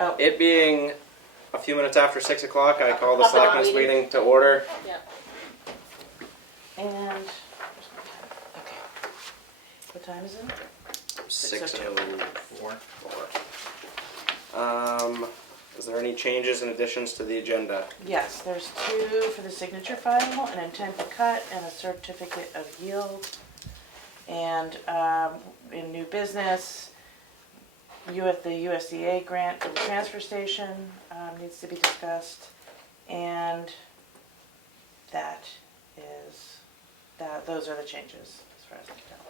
Oh. It being a few minutes after 6 o'clock, I call the Up and Selectmen's meeting. meeting to order. Yeah. And, okay. What time is it? 6:04. Is there any changes and additions to the agenda? Yes, there's 2 for the signature file, an intent to cut, and a certificate of yield. And in new business, the USDA grant for the transfer station needs to be discussed. And those are the changes, as far as I can tell.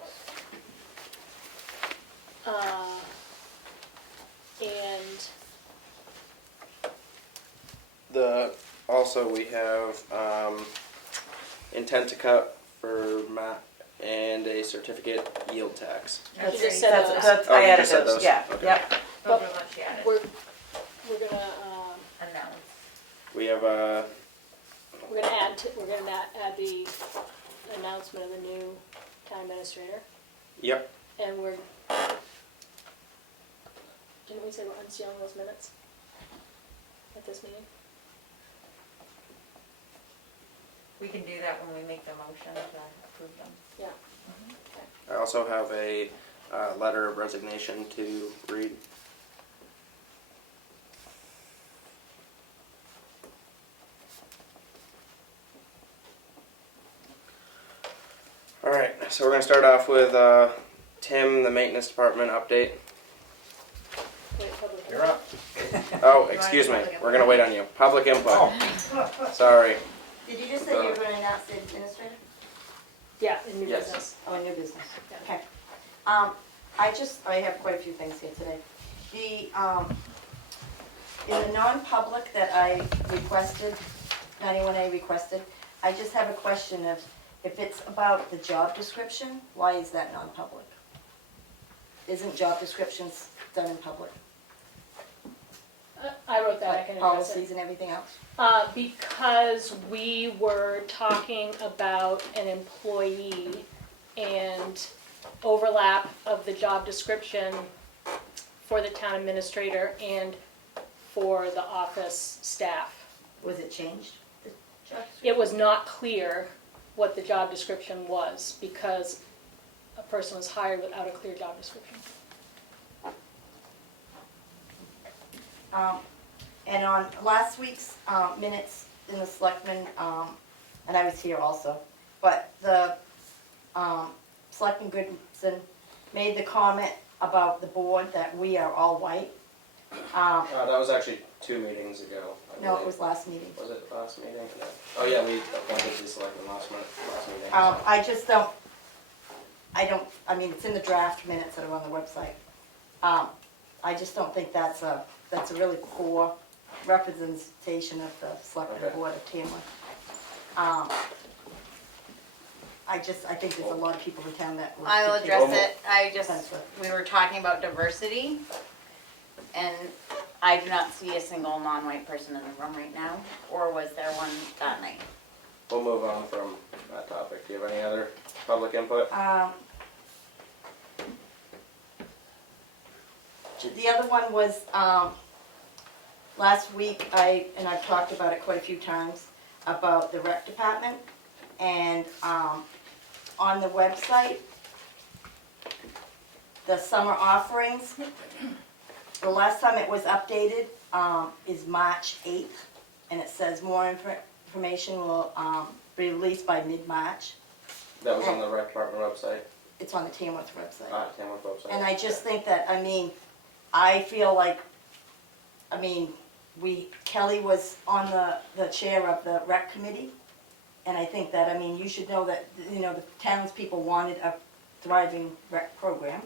And Also we have intent to cut for Matt and a certificate yield tax. you just said those. Oh, I you added just said those, those? yeah, Okay. yep. Those are what she added. We're gonna Announce. We have add the announcement of the new town administrator, yep. and didn't we say we're unsealing those minutes at this meeting? We can do that when we make the motion to approve them. Yeah. I also have a letter of resignation to read. All right, so we're gonna start off with Tim, the maintenance department update. Wait, public You're up. Oh, excuse me, we're gonna wait on you. Public input. Sorry. Did you just say you were going to announce the administrator? Yeah, in new Yes. business. Oh, in new business. Yeah. Okay. I have quite a few things here today. In the non-public that I requested, 91A requested, I just have a question of, if it's about the job description, why is that non-public? Isn't job descriptions done in public? I wrote that, I can address Policies it. and everything else? Because we were talking about an employee and overlap of the job description for the town administrator and for the office staff. Was it changed, the job description? It was not clear what the job description was because a person was hired without a clear job description. And on last week's minutes in the Selectmen, and I was here also, but the Selectman Goodson made the comment about the board that we are all white. That was actually 2 meetings ago. I No, it believe. was last meeting. Was it last meeting? No. Oh yeah, we appointed the selectmen last meeting. I just don't, I mean, it's in the draft minutes that are on the website. I just don't think that's a really poor representation of the Selectmen Okay. Board of Tamworth. I think there's a lot of people in town that would. I will could take address offense it. with. We were talking about diversity, and I do not see a single non-white person in the room right now, or was there one that night? We'll move on from that topic. Do you have any other public input? The other one was, last week, I've talked about it quite a few times, about the rec department, and on the website, the summer offerings, the last time it was updated is March 8th, and it says more information will be released by mid-March. That was on the rec department website. It's on the Tamworth website. Tamworth website. And I just think that, I feel like, Kelly was on the chair of the rec committee, and I think that, you should know that, the townspeople wanted a thriving rec program.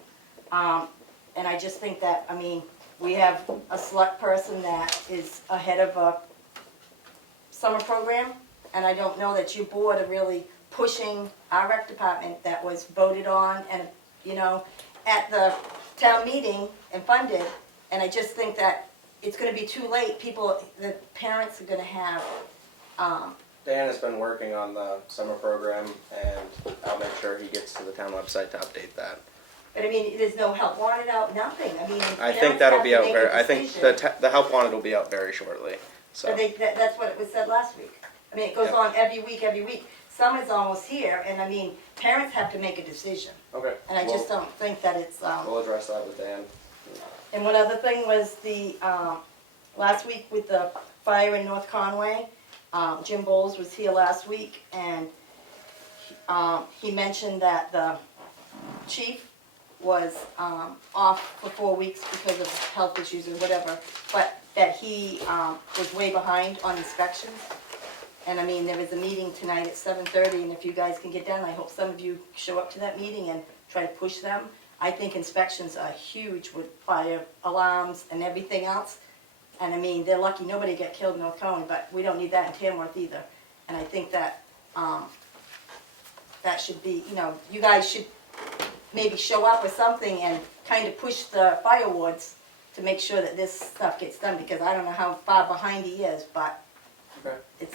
And I just think that, we have a select person that is ahead of a summer program, and I don't know that your board are really pushing our rec department that was voted on and, at the town meeting and funded, and I just think that it's gonna be too late. The parents are gonna have, Dan has been working on the summer program, and I'll make sure he gets to the town website to update that. But I mean, there's no help wanted out, nothing, I mean. I think parents that'll have be to out make a very, I think decision. the help wanted will be out very shortly, so. But that's what it was said last week. I mean, it goes Yep. on every week. Summer's almost here, and I mean, parents have to make a decision. Okay. And I just don't think that it's, We'll address that with Dan. and one other thing was the, last week with the fire in North Conway, Jim Bowles was here last week, and he mentioned that the chief was off for 4 weeks because of health issues or whatever, but that he was way behind on inspections. And I mean, there is a meeting tonight at 7:30, and if you guys can get down, I hope some of you show up to that meeting and try to push them. I think inspections are huge with fire alarms and everything else. And I mean, they're lucky nobody got killed in North Carolina, but we don't need that in Tamworth either. And I think that that should be, you know, you guys should maybe show up or something and kind of push the fire wards to make sure that this stuff gets done, because I don't know how far behind he is, but Okay. it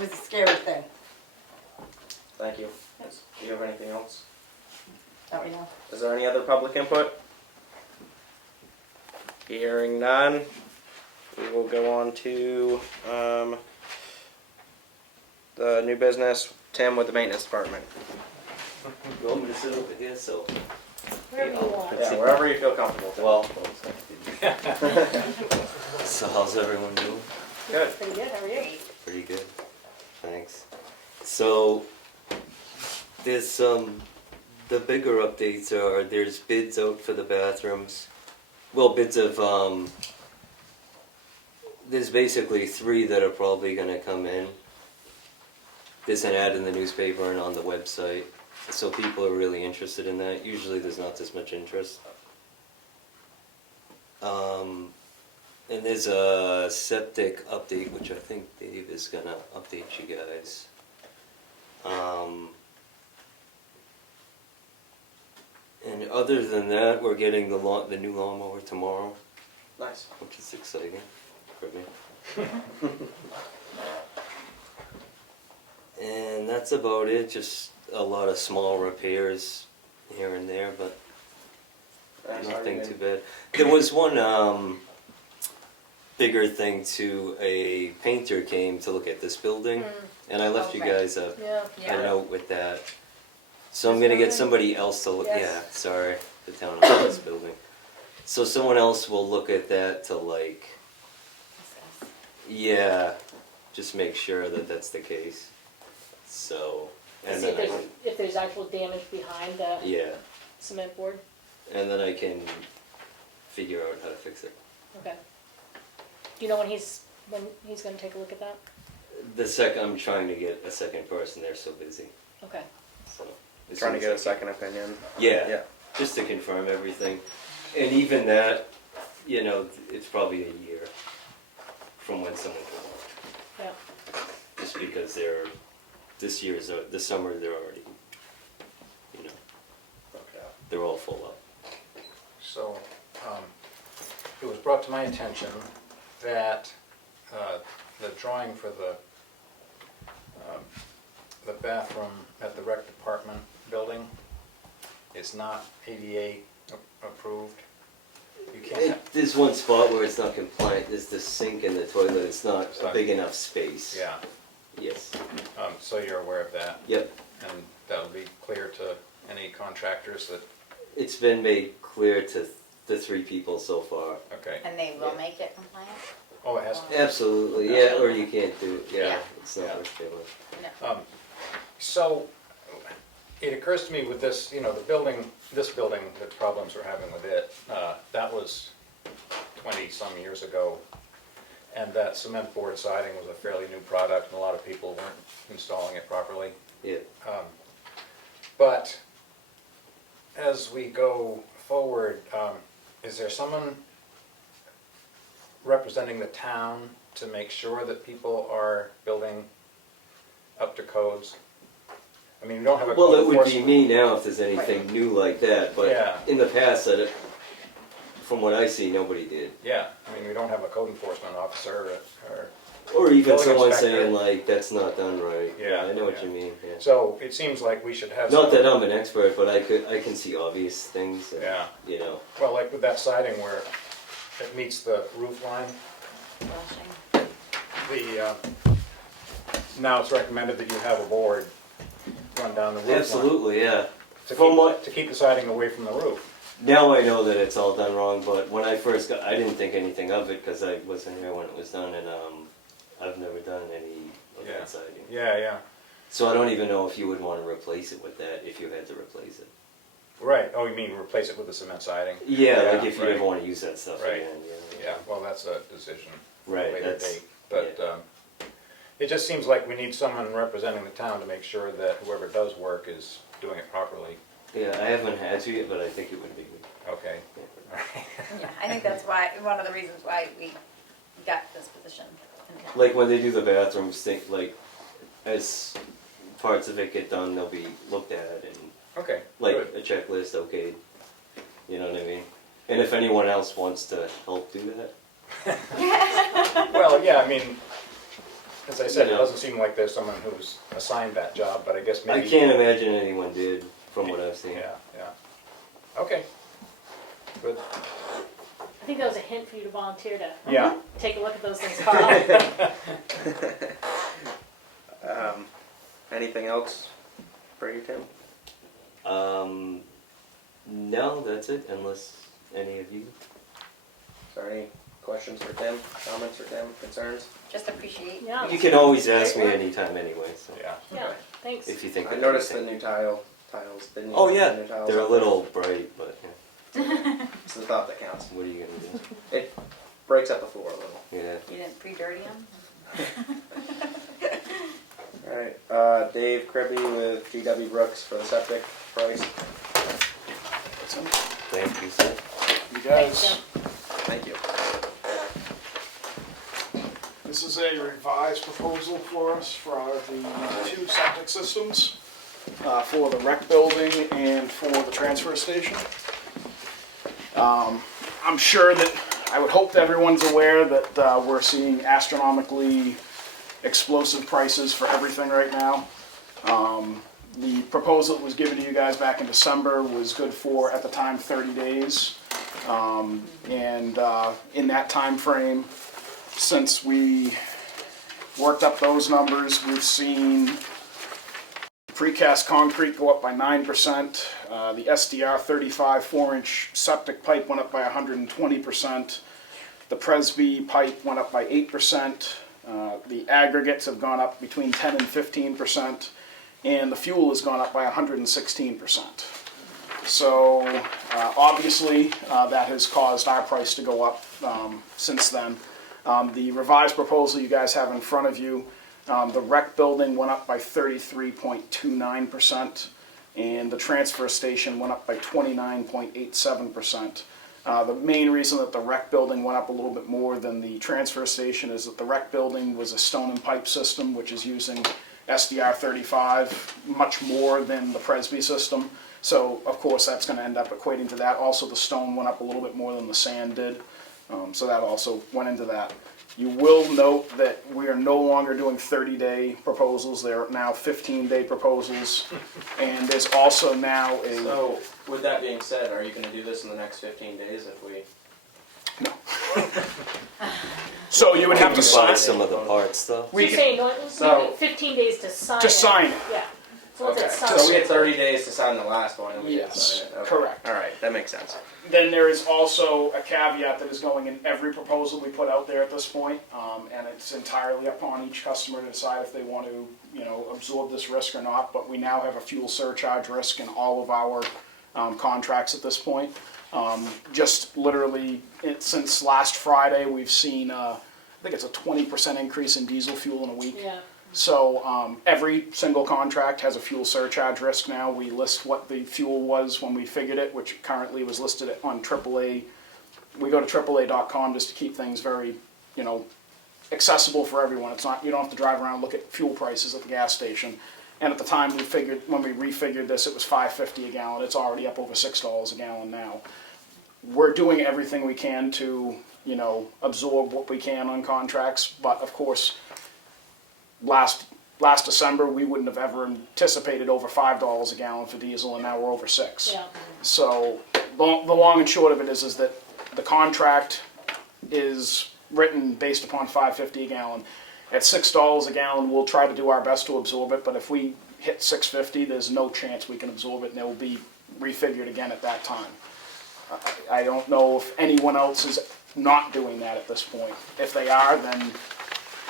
was a scary thing. Thank you. Do you have anything else? Don't we know? Is there any other public input? Hearing none, we will go on to the new business. Tim with the maintenance department. You want me to sit over here, so? Wherever you want. Yeah, wherever you feel comfortable. Tim. Well, so how's everyone doing? Good. Pretty good, how are you? Pretty good, thanks. So, there's the bigger updates are, there's bids out for the bathrooms. Well, bids of, there's basically 3 that are probably gonna come in. There's an ad in the newspaper and on the website, so people are really interested in that. Usually there's not this much interest. And there's a septic update, which I think Dave is gonna update you guys. And other than that, we're getting the new lawnmower tomorrow, Nice. which is exciting for me. And that's about it, just a lot of small repairs here and there, but Nice. nothing too bad. There was one bigger thing too. A painter came to look at this building, and I left Oh, you right. guys a Yeah. note with that. So I'm This gonna get building? somebody else to look. Yes. Yeah, sorry, the town office building. So someone else will look at that to like, yeah, just make sure that that's the case. So, To and see then if there's actual damage behind the yeah, cement board? and then I can figure out how to fix it. Okay. Do you know when he's gonna take a look at that? I'm trying to get a second person. They're so busy. Okay. So as Trying to soon get a as I second opinion. Yeah, Yeah. just to confirm everything. And even that, you know, it's probably a year from when someone can walk. Yeah. Just because this summer they're already, you know, Okay. they're all full up. So, it was brought to my attention that the drawing for the bathroom at the rec department building is not ADA approved. You can't, There's one spot where it's not compliant, there's the sink and the toilet, it's not It's a not- big enough space. yeah, Yes, so you're aware of that, yep. and that'll be clear to any contractors that, It's been made clear to the 3 people so far. okay. And they will Yeah. make it compliant? Oh, it has to be. Absolutely, yeah, or you can't do it, yeah, Yeah. it's not Yeah. worth doing. No. So, it occurs to me with this, you know, this building, the problems we're having with it, that was 20-some years ago. And that cement board siding was a fairly new product, and a lot of people weren't installing it properly. Yeah, But as we go forward, is there someone representing the town to make sure that people are building up to codes? I mean, we don't have a well, code it would be enforcement. me now if there's anything new like that, but Yeah. in the past, from what I see, nobody did. Yeah, I mean, we don't have a code enforcement officer or Or even Building someone inspector. saying like, that's not done right. Yeah, I know what yeah. you mean, yeah. So it seems like we should have. Not some- that I'm an expert, but I can see obvious things, and, Yeah. you know. Well, like with that siding where it meets the roof line, now it's recommended that you have a board run down the roof line. Absolutely, yeah. To From keep, what- to keep the siding away from the roof. Now I know that it's all done wrong, but when I first got, I didn't think anything of it because I wasn't here when it was done, and I've never done any of Yeah. that siding. Yeah. So I don't even know if you would want to replace it with that, if you had to replace it. Right, oh, you mean replace it with the cement siding? Yeah, Yeah, like if you right. ever want to use that stuff Right. again. Yeah, well, that's a decision at a Right, later that's- date. But it just seems like we need someone representing the town to make sure that whoever does work is doing it properly. Yeah, I haven't had to yet, but I think it would be good. Okay. Yeah, I think that's why, one of the reasons why we got this position in town. Like when they do the bathrooms, think like as parts of it get done, they'll be looked at and Okay, like good. a checklist, okay. You know what I mean? And if anyone else wants to help do that, Well, yeah, I mean, as I said, You it know. doesn't seem like there's someone who's assigned that job, but I guess maybe. I can't imagine anyone did from what I've seen. Yeah. Okay. Good. I think that was a hint for you to volunteer to Yeah. take a look at those things, Carl. Anything else for you, Tim? No, that's it. Unless any of you. Is there any questions for Tim? Comments for Tim? Concerns? Just appreciate. Yeah, You can always ask me anytime anyway. So Yeah. yeah, Okay. thanks. if you think. I of noticed the anything. new tiles. Didn't you? Oh put yeah, the new tiles they're a up little bright, but yeah. there? It's the thought that counts. What are you gonna do? It breaks up the floor a little. Yeah. You didn't pre-dirty them? Alright, Dave Kribbe with GW Brooks for the septic price. Thank you, sir. You Thanks, guys, Jim. Thank you. this is a revised proposal for us for the two septic systems, for the rec building and for the transfer station. I'm sure that, I would hope that everyone's aware that we're seeing astronomically explosive prices for everything right now. The proposal that was given to you guys back in December was good for, at the time, 30 days. In that time frame, since we worked up those numbers, we've seen precast concrete go up by 9%. The SDR 35 4-inch septic pipe went up by 120%. The Presby pipe went up by 8%. The aggregates have gone up between 10 and 15%. And the fuel has gone up by 116%. So obviously that has caused our price to go up since then. The revised proposal you guys have in front of you, the rec building went up by 33.29%, and the transfer station went up by 29.87%. The main reason that the rec building went up a little bit more than the transfer station is that the rec building was a stone and pipe system, which is using SDR 35 much more than the Presby system. So of course that's going to end up equating to that. Also the stone went up a little bit more than the sand did. So that also went into that. You will note that we are no longer doing 30-day proposals. They are now 15-day proposals. And there's also now a... So, with that being said, are you going to do this in the next 15 days if we... So you would have to Buy sign, some of the parts though. So you're saying, no, it's So- 15 days to sign it? to sign it. Yeah. So once Okay, it's so signed. we had 30 days to sign the last one and we didn't Yes, sign it. Okay. correct. Alright, that makes sense. Then there is also a caveat that is going in every proposal we put out there at this point, and it's entirely upon each customer to decide if they want to, absorb this risk or not. But we now have a fuel surcharge risk in all of our contracts at this point. Just literally, since last Friday, we've seen, I think it's a 20% increase in diesel fuel in a week. Yeah. So every single contract has a fuel surcharge risk now. We list what the fuel was when we figured it, which currently was listed on AAA. We go to AAA.com just to keep things very, accessible for everyone. It's not, you don't have to drive around and look at fuel prices at the gas station. And at the time when we refigured this, it was $5.50 a gallon. It's already up over $6 a gallon now. We're doing everything we can to, you know, absorb what we can on contracts. But of course, last December, we wouldn't have ever anticipated over $5 a gallon for diesel, and now we're over $6. Yeah. So the long and short of it is that the contract is written based upon $5.50 a gallon. At $6 a gallon, we'll try to do our best to absorb it, but if we hit $6.50, there's no chance we can absorb it, and it will be refigured again at that time. I don't know if anyone else is not doing that at this point. If they are, then,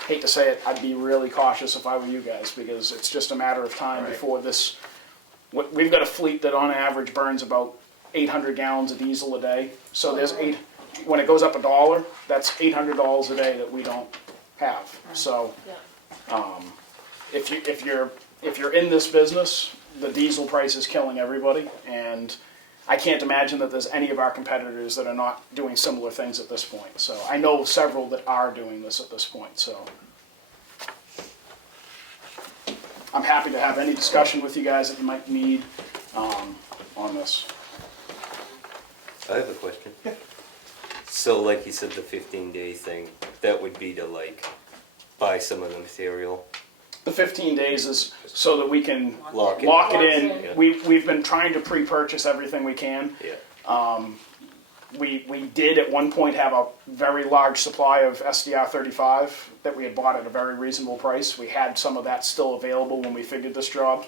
hate to say it, I'd be really cautious if I were you guys, because it's just a matter of time Right. before this. We've got a fleet that on average burns about 800 gallons of diesel a day. So there's when it goes up $1, that's $800 a day that we don't have. So Yeah. if you're in this business, the diesel price is killing everybody, and I can't imagine that there's any of our competitors that are not doing similar things at this point. So I know several that are doing this at this point. So I'm happy to have any discussion with you guys that you might need on this. I have a question. So like you said, the 15-day thing, that would be to like buy some of the material. The 15 days is so that we can Lock it in. Yeah. We've been trying to pre-purchase everything we can. Yeah. We did at one point have a very large supply of SDR 35 that we had bought at a very reasonable price. We had some of that still available when we figured this job.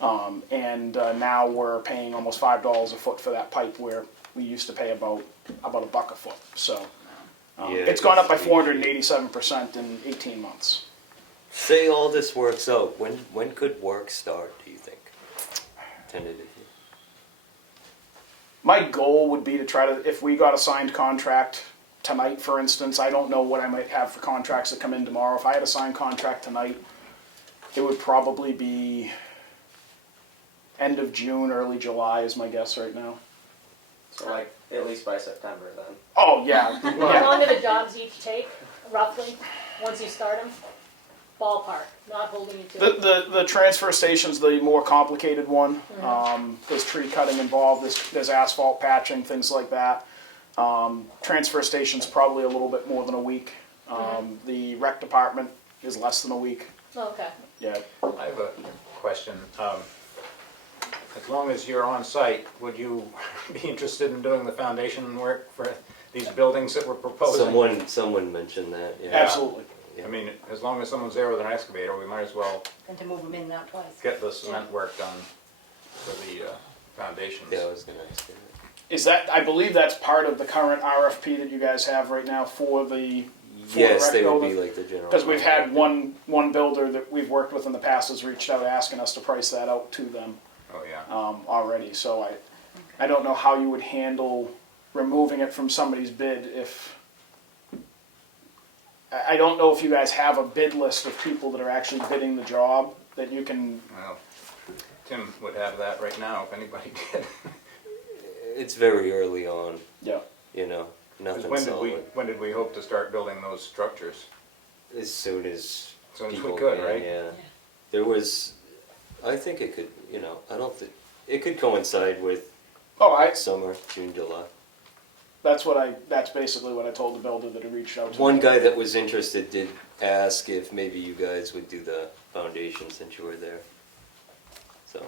And now we're paying almost $5 a foot for that pipe, where we used to pay about $1 a foot. So Yeah, it's gone up by it's 487% in 18 months. Say all this works out, when could work start, do you think? Tentatively. My goal would be to try to, if we got a signed contract tonight, for instance, I don't know what I might have for contracts that come in tomorrow. If I had a signed contract tonight, it would probably be end of June, early July is my guess right now. So like at least by September then. Oh, yeah. How Yeah. long do the jobs each take, roughly, once you start them? Ballpark, not holding you to it. The transfer station's the more complicated one. There's tree cutting involved, there's asphalt patching, things like that. Transfer station's probably a little bit more than a week. The rec department is less than a week. Oh, okay. Yeah. I have a question. As long as you're on site, would you be interested in doing the foundation work for these buildings that we're proposing? Someone mentioned that, yeah. Absolutely. I mean, as long as someone's there with an excavator, we might as well And to move them in, not twice. get the cement work done for the foundations. Yeah, I was gonna ask you that. Is that, I believe that's part of the current RFP that you guys have right now for the Yes, rec they would building? be like the general. Because we've had contractor. one builder that we've worked with in the past has reached out asking us to price that out to them Oh, yeah. already. So I don't know how you would handle removing it from somebody's bid if, I don't know if you guys have a bid list of people that are actually bidding the job that you can, Well, Tim would have that right now if anybody did. It's very early on, yeah. you know, nothing When solid. did we hope to start building those structures? As soon as As soon as we people could, can, right? Yeah. There was, I think it could, you know, I don't think, it could coincide with Oh, summer, June, July. that's basically what I told the builder that had reached out to me. One guy that was interested did ask if maybe you guys would do the foundation since you were there. So.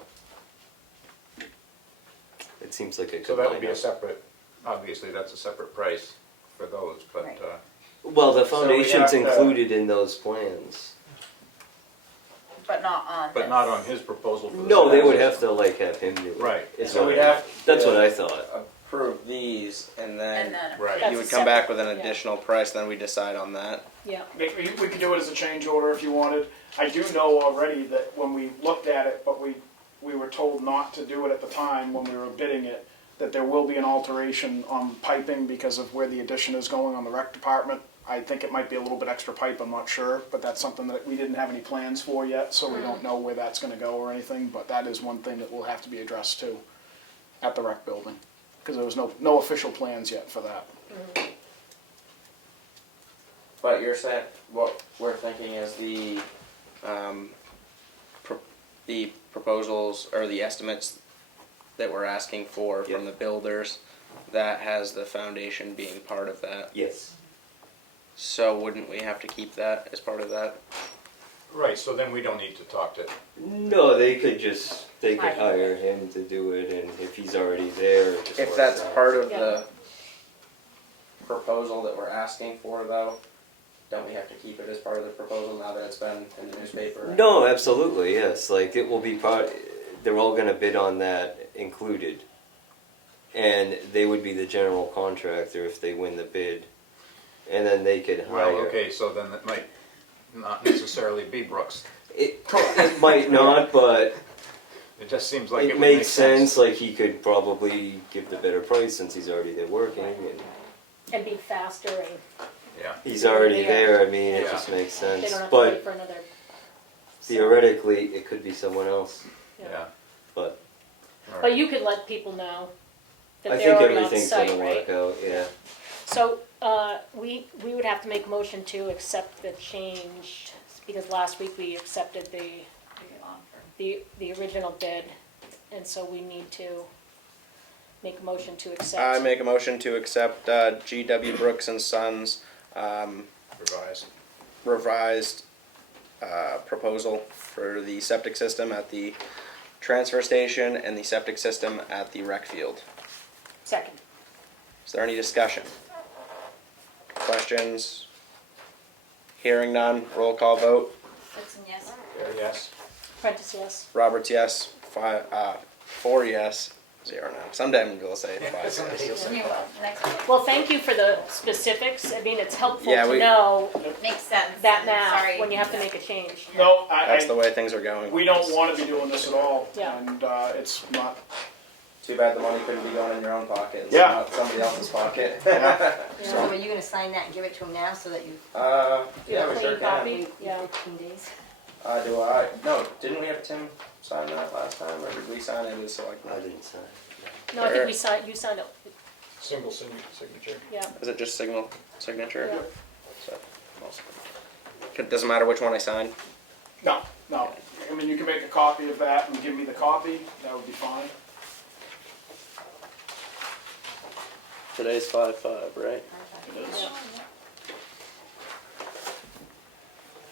It seems like a good So that would be a lineup. separate, obviously, that's a separate price for those, but, Right. Well, the So we foundation's have to- included in those plans. But not on but this. not on his proposal for the. No, they would cement. have to like have him do it. Right. Is So what we'd I- have That's to what I thought. approve these and And then then. Right. That's you a would come back separate- with an yeah. additional price, then we decide on that. Yeah, We could do it as a change order if you wanted. I do know already that when we looked at it, but we were told not to do it at the time when we were bidding it, that there will be an alteration on piping because of where the addition is going on the rec department. I think it might be a little bit extra pipe, I'm not sure, but that's something that we didn't have any plans for yet, so we don't know where that's gonna go or anything, but that is one thing that will have to be addressed too, at the rec building, because there was no official plans yet for that. But you're saying, what we're thinking is the proposals or the estimates that we're asking for Yep. from the builders, that has the foundation being part of that. Yes. So wouldn't we have to keep that as part of that? Right, so then we don't need to talk to, No, they could Hire. hire him to do it, and if he's already there, it just If works that's out. part of Yeah. the proposal that we're asking for though, don't we have to keep it as part of the proposal now that it's been in the newspaper? No, absolutely, yes. Like it will be part. They're all going to bid on that included, and they would be the general contractor if they win the bid, and then they could hire. well, okay, so then it might not necessarily be Brooks. It might not, but It just seems like it it would make makes sense. sense. Like he could probably give the better price since he's already there working, and And be faster, and Yeah, he's already Yeah. there. I mean, it Yeah. just makes they sense. don't have to wait But for another. theoretically, it could be someone else. yeah. But All But right. you could let people know that I they're think already on everything's site, going to right? work out. Yeah. So, we would have to make a motion to accept the change, because last week we accepted the original bid, and so we need to make a motion to accept. I make a motion to accept G.W. Brooks and Sons Revise. revised proposal for the septic system at the transfer station and the septic system at the rec field. Second. Is there any discussion? Questions? Hearing none, roll call vote. Dixon, yes. There, yes. Prentice, yes. Roberts, yes. 4 yes. 0 no. Someday I'm going to say 5 yes. You will, next one. Well, thank you for the specifics. I mean, it's helpful Yeah, to we- know Makes sense. that I'm now, sorry. when you have to make a change. No, That's the way things are going. we don't want to be doing this at all. Yeah. And it's not, Too bad the money couldn't be going in your own pocket and Yeah. not somebody else's pocket. So are you gonna sign that and give it to him now so that you, Yeah, we Clean sure can. copy? Yeah. 15 days? Do I? No, didn't we have Tim sign that last time, or did we sign it as Selectmen? I didn't sign. No, I think you signed it, Single signature. yeah. Is it just signature? Yeah. So, doesn't matter which one I sign. no. I mean, you can make a copy of that and give me the copy, that would be fine. Today's 5/5, right? Yeah.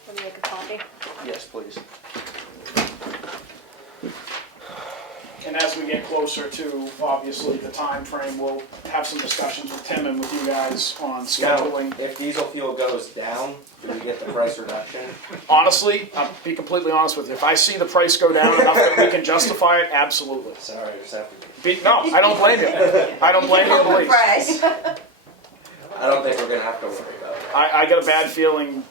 Let me make a copy. Yes, please. And as we get closer to, obviously, the time frame, we'll have some discussions with Tim and with you guys on Now, scheduling. if diesel fuel goes down, do we get the price reduction? Honestly, I'll be completely honest with you, if I see the price go down enough that we can justify it, absolutely. Sorry, I just have to. No, I don't blame you. I don't blame you in the least. Price. I don't think we're gonna have to worry about it. I got a bad feeling,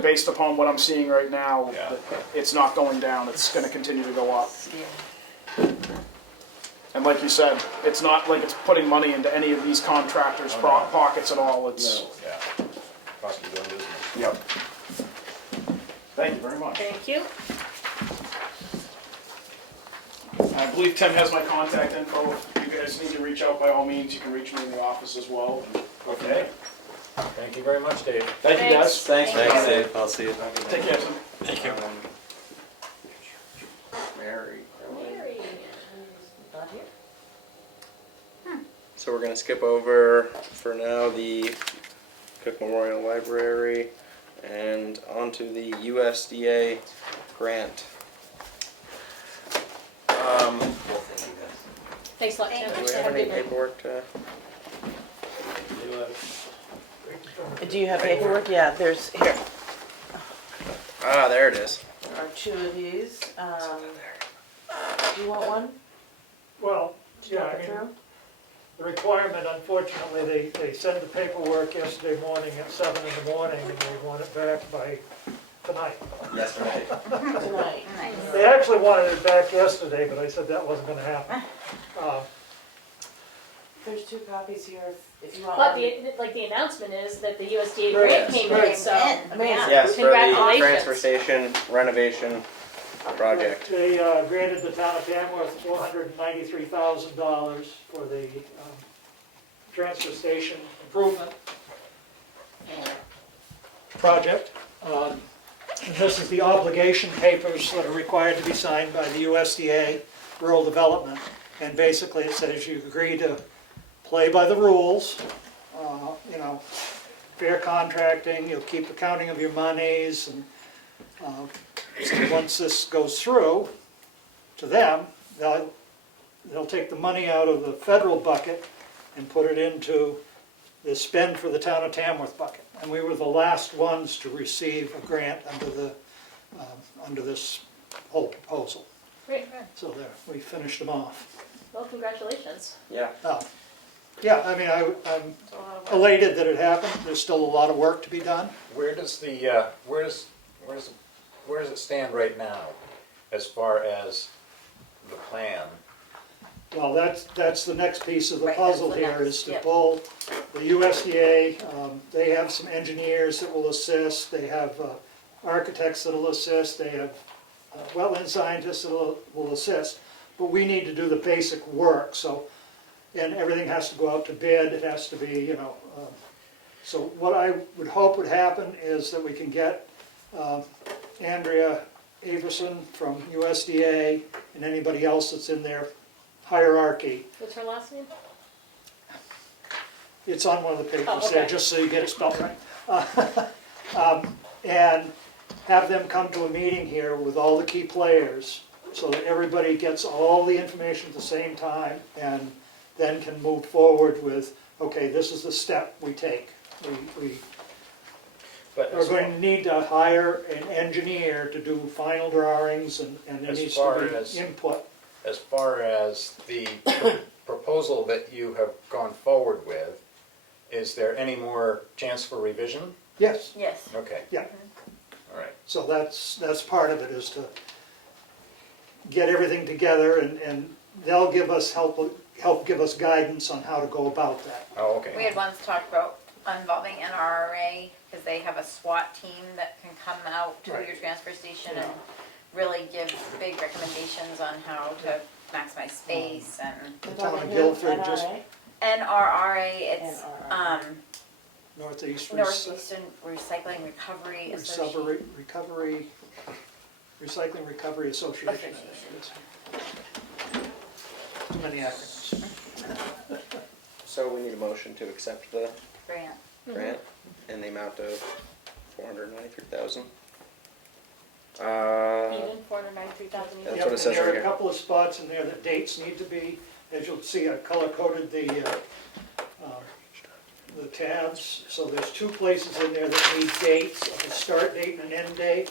based upon what I'm seeing right now, Yeah. that it's not going down, it's gonna continue to go up. And like you said, it's not like it's putting money into any of these contractors' Oh, no. pockets at all, it's, No. Yeah. Cost of doing business. yep. Thank you very much. Thank you. I believe Tim has my contact info, if you guys need to reach out, by all means, you can reach me in the office as well. Okay. Thank you very much, Dave. Thank you, guys. Thanks. Thanks, Dave. I'll see you. Take care, Tim. Thank you. Mary. Mary. Not here? So we're gonna skip over, for now, the Cook Memorial Library and onto the USDA grant. Thanks a lot, Tim. Do we have any paperwork to? Do you have paperwork? Yeah, there's, here, Ah, there it is. there are 2 of these. Do you want one? Well, to yeah, talk I it mean, through? the requirement, unfortunately, they send the paperwork yesterday morning at 7 in the morning, and they want it back by tonight. Yesterday. Tonight. Nice. They actually wanted it back yesterday, but I said that wasn't gonna happen. There's 2 copies here if you want But one. the announcement is that the USDA grant came in, so. Amazing. Yes, for the Congratulations. transfer station renovation project. They granted the town of Tamworth $493,000 for the transfer station improvement project. And this is the obligation papers that are required to be signed by the USDA Rural Development. And basically it says you agree to play by the rules, fair contracting, you'll keep accounting of your monies, and so once this goes through to them, they'll take the money out of the federal bucket and put it into the spend for the town of Tamworth bucket. And we were the last ones to receive a grant under this whole proposal. Great, So there, we finished them off. well, congratulations. Yeah. Yeah, I mean, I'm elated that it happened. There's still a lot of work to be done. Where does the, where does it stand right now as far as the plan? Well, that's the next piece of the Right, that's puzzle the here, next, is to yep. pull the USDA. They have some engineers that will assist, they have architects that'll assist, they have wetland scientists that will assist, but we need to do the basic work, so, and everything has to go out to bid, it has to be, you know, so what I would hope would happen is that we can get Andrea Averson from USDA and anybody else that's in their hierarchy. What's her last name? It's on one of the papers Oh, there, okay. just so you get it spelled right. And have them come to a meeting here with all the key players, so that everybody gets all the information at the same time, and then can move forward with, okay, this is the step we take. We But are going to need to hire an engineer to do final drawings, and there As needs far to as- be input. as far as the proposal that you have gone forward with, is there any more chance for revision? Yes, Yes. Okay, yeah. all right. So that's part of it, is to get everything together, and they'll give us help give us guidance on how to go about that. Oh, okay. We had once talked about involving NRA, because they have a SWAT team that can come out to Right. your transfer station and really give big recommendations on how to maximize space and The town of Guilford just NRRA, it's NRRA. Northeast Northeastern Recycling Recovery Association. Recycling Recovery Association. Association. Too many acronyms. So we need a motion to accept the Grant. grant in the amount of $493,000. Even, 493,000 even? That's Yep, what it says and there right are here. a couple of spots in there that dates need to be, as you'll see, I color-coded the tabs. So there's two places in there that need dates, of a start date and an end date.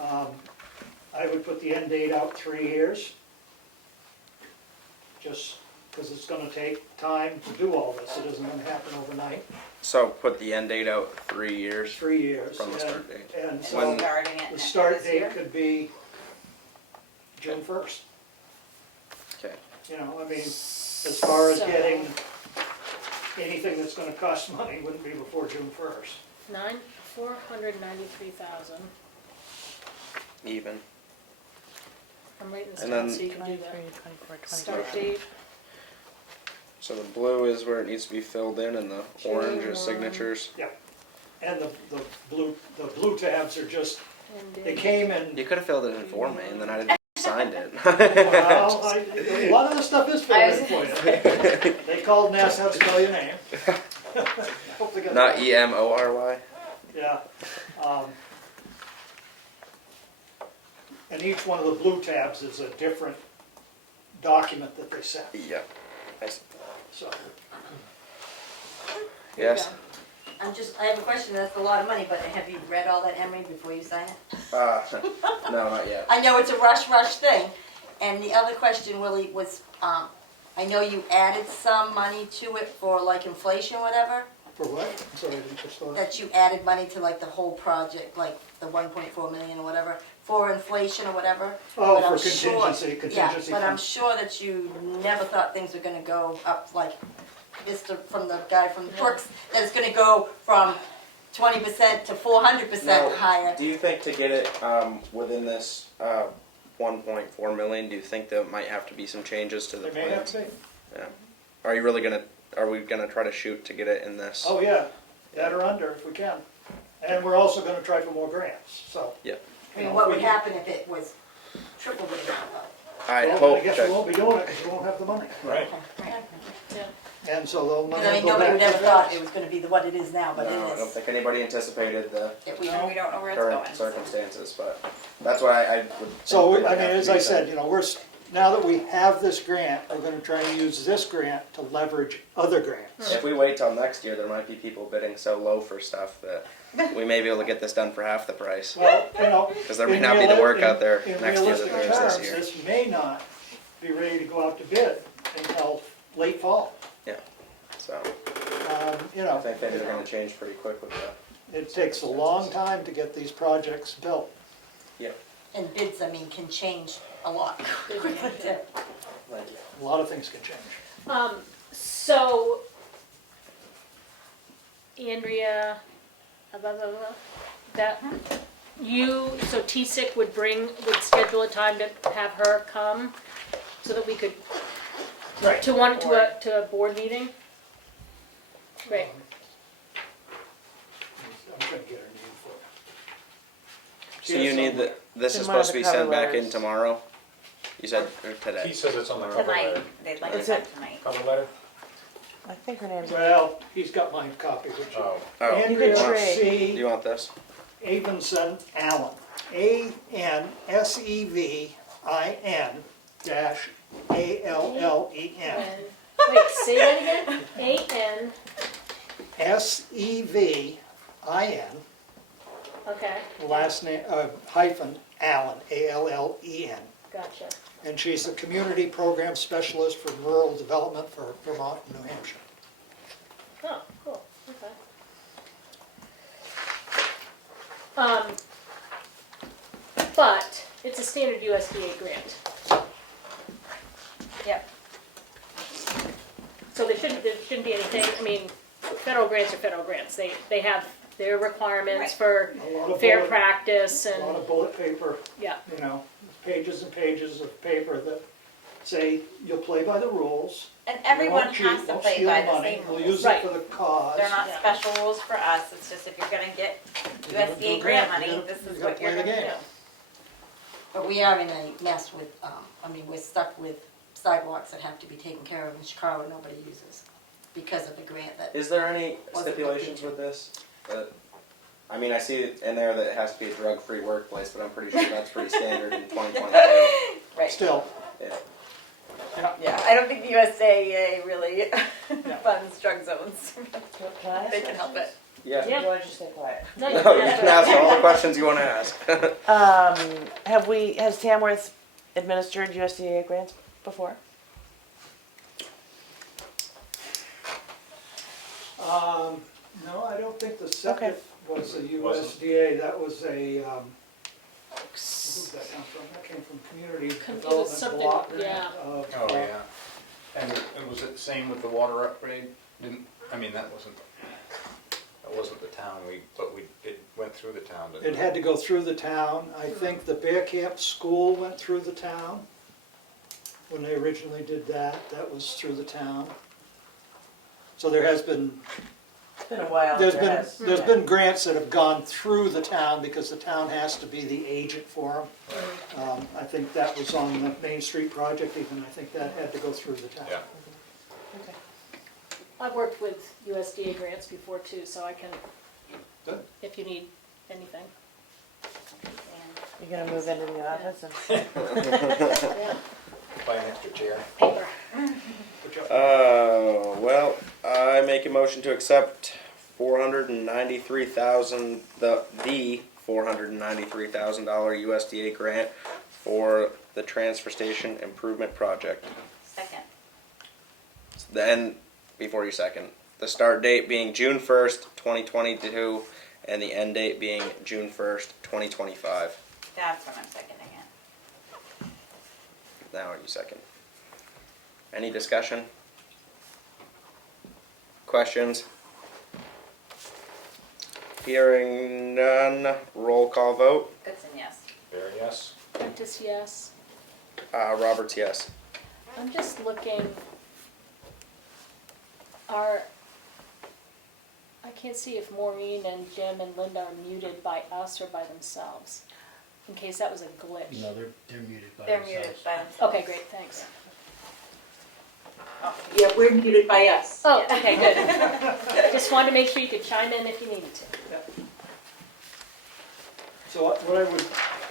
I would put the end date out 3 years, just because it's gonna take time to do all this. It isn't gonna happen overnight. So put the end date out 3 years. 3 years. From the start and- date. And And so starting it the next start this year. date could be June 1st. Okay. You know, I mean, as far as So- getting anything that's gonna cost money wouldn't be before June 1st. 493,000. Even. I'm writing this And down then- so you can do 23, the 24, start 25. date. So the blue is where it needs to be filled in, and the orange is June signatures. And the blue tabs are just, And they date. came in, You could have filled it in for me, and then I'd have signed it. well, a lot of the stuff is I filled in was- for you. They called and asked how to spell your name. Hope they got Not that. EMORY. Yeah. And each one of the blue tabs is a different document that they sent, Yeah. I see. so. Yes. I have a question, that's a lot of money, but have you read all that, Emery, before you sign it? No, not yet. I know it's a rush thing, and the other question, Willie, was, I know you added some money to it for like inflation, whatever, For what? I'm sorry, I didn't catch that. that you added money to like the whole project, like the 1.4 million or whatever, for inflation or whatever. Oh, But for I'm sure- contingency Yeah, but I'm fund. sure that you never thought things were gonna go up like from the guy from Brooks, that it's gonna go from 20% to 400% Now, higher. Do you think to get it within this 1.4 million, do you think there might have to be some changes to the They may have plans? to be. Yeah. Are we gonna try to shoot to get it in this? Oh, yeah, that or under if we can. And we're also gonna try for more grants, so. Yeah. I mean, what would happen if it was triple the amount though? I Well, hope I guess we that, won't be doing it because you won't have the money. Right. And so they'll. I mean, nobody never thought it was gonna be what it is now, but no, I it don't is. think anybody anticipated the We don't know where it's going. current circumstances, but that's why I would. So, think it I would mean, have to as be I done. said, now that we have this grant, we're gonna try and use this grant to leverage other grants. If we wait till next year, there might be people bidding so low for stuff that we may be able to get this done for half the price. Well, Because there may not be the work out there in next year that realistic there is this terms, year. this may not be ready to go out to bid until late fall. So I I think things are gonna change pretty quick with that. it takes a long time to get these projects built. And bids, I mean, can change a lot. A lot of things can change. So, Andrea, that, so TSIC would schedule a time to have her come so that we could, Right. to a board meeting? Great. I'm gonna get her name for it. So you need the, this In is one of supposed to the be cover sent back in letters. tomorrow? You said, or He today? says it's on the cover Tonight, letter. they'd like it Is done it- tonight. Cover letter? I think her name's. Well, he's got my copy, which Oh, Oh, Andrea You could trade. do C. you want this? Avenson Allen, ANSEVIN dash ALLEN, Wait, say that again? A-N, SEVIN, okay, last name, hyphen Allen, ALLEN. gotcha. And she's the Community Program Specialist for Rural Development for Vermont and New Hampshire. Oh, cool, okay. But it's a standard USDA grant, Yep. so there shouldn't be anything, I mean, federal grants are federal grants. They have their requirements Right. for A lot of fair bullet- practice A lot and, of bullet paper, yeah, pages and pages of paper that say you'll play by the rules. And you everyone won't cheat, has to won't play steal by the money, same We'll rules. use it Right. for the cause. They're not Yeah. special rules for us, it's just if you're gonna get You're gonna do USDA a grant grant, money, you this gotta- is you what gotta you're play the gonna do. game. But we are in a mess with, we're stuck with sidewalks that have to be taken care of in Chicago, nobody uses because of the grant that. Is there any Wasn't stipulations looking. with this? I mean, I see it in there that it has to be a drug-free workplace, but I'm pretty sure that's pretty standard in 2022. Right. Still, Yeah, I don't think the USDA really funds drug zones. Can I ask They can questions? help it. Yeah. Yeah. Why don't you stay quiet? no, No, you you can can ask all the questions you want to ask. Has Tamworth administered USDA grants before? no, I don't think the septic was a Wasn't. USDA, that was a, who'd that come from? That came from Community It was Development something- Block yeah. Grant of. oh, yeah. And was it the same with the water upgrade? That wasn't the town, it went through the town, didn't It it? had to go through the town. I think the Bear Camp School went through the town. When they originally did that, that was through the town. So there has been, It's been a while. there's there has. been grants that have gone through the town because the town has to be the agent for them. I think that was on the Main Street project even, I think that had to go through the town. Yeah. Okay. I've worked with USDA grants before too, so I can, Good. if you need anything. You're gonna move into the office and. Yeah, Buy an extra chair. paper. Good job. Well, I make a motion to accept $493,000, the $493,000 USDA grant for the transfer station improvement project. Second. Then, before you second, the start date being June 1st, 2022, and the end date being June 1st, 2025. That's what I'm seconding it. Now you second. Any discussion? Questions? Hearing none, roll call vote. Goodson, yes. There, yes. Prentice, yes. Roberts, yes. I'm just looking, I can't see if Maureen and Jim and Linda are muted by us or by themselves. in case that was a glitch. No, they're muted by They're themselves. muted by themselves. Okay, great, thanks. Yeah, we're muted by us. Oh, okay, good. Just wanted to make sure you could chime in if you needed to. So what I would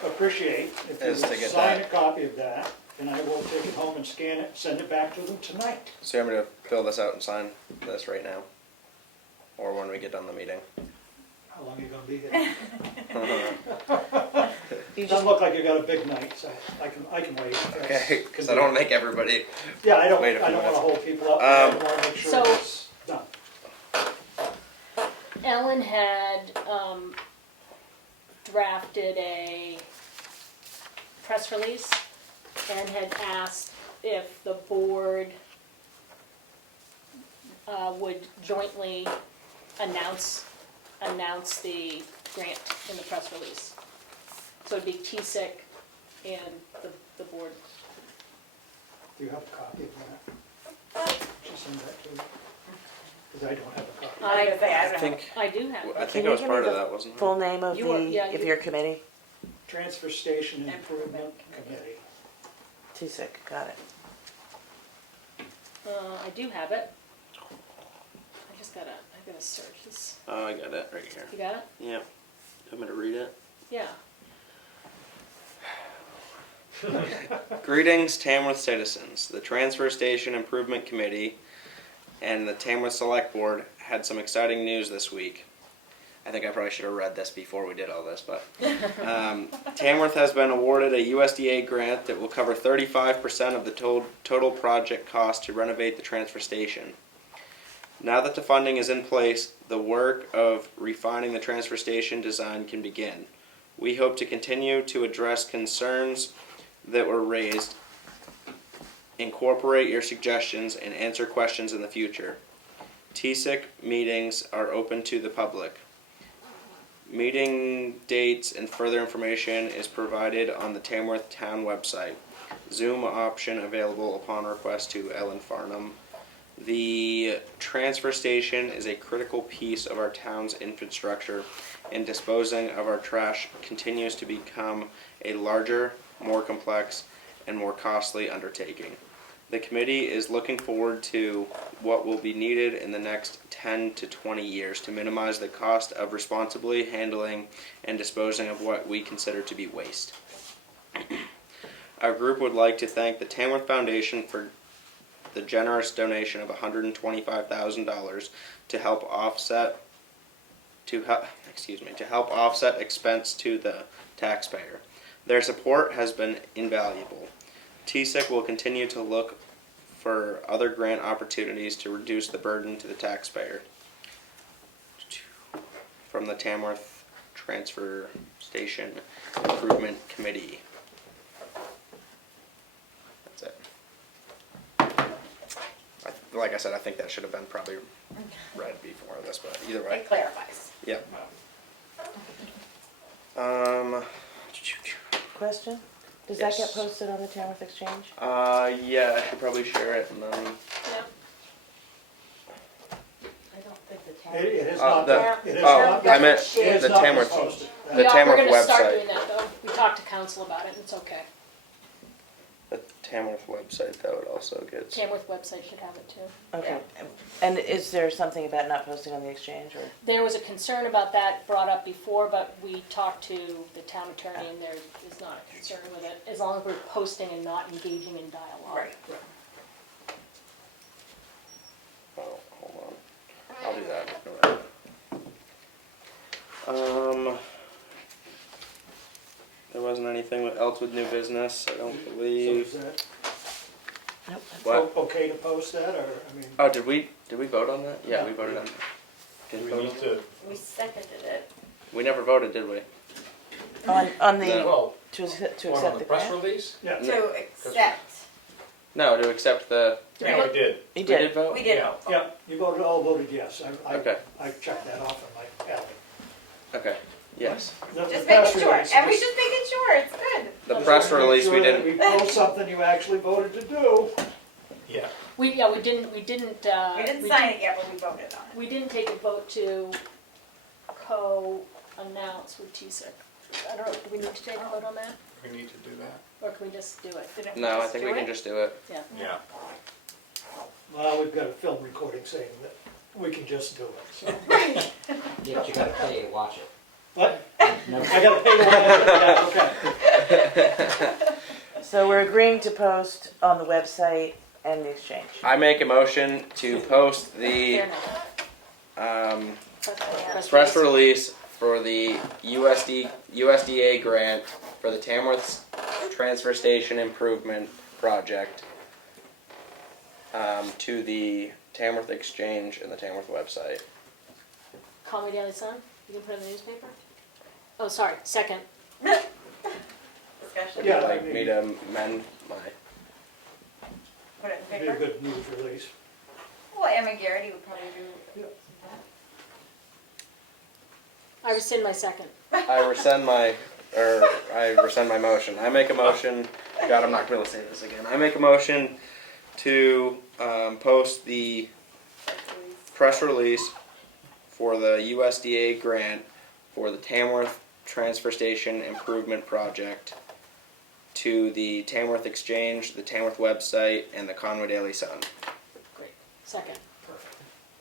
appreciate, if you Is to would get sign a that. copy of that, and I will take it home and scan it, send it back to them tonight. So you want me to fill this out and sign this right now? Or when we get done the meeting? How long are you gonna be here? You Doesn't just, look like you got a big night, so I can wait. Okay, because I don't wanna make everybody, Yeah, I don't Wait a few wanna minutes. hold people up, I wanna make sure So- it's done. Ellen had drafted a press release and had asked if the board would jointly announce the grant in the press release. So it'd be TSIC and the board. Do you have a copy of that? Should send that to me, because I don't have a copy. I was gonna say, I I don't know. think, I do have I it. Can think you I was give part me of the that, wasn't I? full name of You were- yeah, of you- your committee? Transfer Station Improvement Improvement Committee. Committee. TSIC, got it. I do have it. I gotta search this. Oh, I got it right here. You got it? Yeah. Want me to read it? Yeah. Greetings, Tamworth citizens. The Transfer Station Improvement Committee and the Tamworth Select Board had some exciting news this week. I think I probably should have read this before we did all this, but Tamworth has been awarded a USDA grant that will cover 35% of the total project cost to renovate the transfer station. Now that the funding is in place, the work of refining the transfer station design can begin. We hope to continue to address concerns that were raised, incorporate your suggestions, and answer questions in the future. TSIC meetings are open to the public. Meeting dates and further information is provided on the Tamworth Town website. Zoom option available upon request to Ellen Farnham. The transfer station is a critical piece of our town's infrastructure, and disposing of our trash continues to become a larger, more complex, and more costly undertaking. The committee is looking forward to what will be needed in the next 10 to 20 years to minimize the cost of responsibly handling and disposing of what we consider to be waste. Our group would like to thank the Tamworth Foundation for the generous donation of $125,000 to help offset expense to the taxpayer. Their support has been invaluable. TSIC will continue to look for other grant opportunities to reduce the burden to the taxpayer. From the Tamworth Transfer Station Improvement Committee. That's it. Like I said, I think that should have been probably read before this, but either way. It clarifies. Yep. Question? Does that get Yes. posted on the Tamworth Exchange? Yeah, I should probably share it and then. Yeah. I don't think the town. It is Uh, not, the- it is oh, not. I meant It is the not Tamworth- posted. The We are- Tamworth We're gonna start website. doing that though. We talked to council about it and it's okay. The Tamworth website, that would also get. Tamworth website should have it too. Okay. And is there something about not posting on the Exchange, or? There was a concern about that brought up before, but we talked to the town attorney and there is not a concern with it, as long as we're posting and not engaging in dialogue. Right. Oh, hold on. I'll do that. Alright. There wasn't anything else with new business, I don't So believe. is that Nope. What? okay to post that, or, I mean, Oh, did we vote on that? Yeah, we voted on it. Did we We vote need on it? to, We seconded it. We never voted, did we? On the, No. well, to on accept the the press grant? release? yeah. To accept. No, to accept the. Yeah, we did. You We did. did vote? We did. Yeah. Yeah, you all voted yes. Okay. I checked that off on my ballot. Okay, yes. Just making sure. And we just making sure. It's good. The press release, we didn't. We post something you actually voted to do. Yeah. We didn't, We didn't sign it yet, but we voted on it. We didn't take a vote to co-announce with TSIC. I don't know, do we need to take a vote on that, We need to do that? or can we just do it? No, I think we can just do it. Yeah. Yeah. Well, we've got a film recording saying that we can just do it, so. Yeah, but you gotta pay to watch it. What? No. I gotta pay the yeah, okay. So we're agreeing to post on the website and the exchange. I make a motion to post the Fair enough. press release for the USDA grant for the Tamworth Transfer Station Improvement Project to the Tamworth Exchange and the Tamworth website. Comeau Daily Sun, you can put it in the newspaper? Oh, sorry, second. Discussion. Would Yeah, you I like mean- me to amend my? Put it in Be a paper. good news release. Well, Emma Garrity would probably do that. I rescind my second. I rescind my motion. I make a motion. God, I'm not going to say this again. I make a motion to post the press release for the USDA grant for the Tamworth Transfer Station Improvement Project to the Tamworth Exchange, the Tamworth website, and the Conway Daily Sun. Great, second.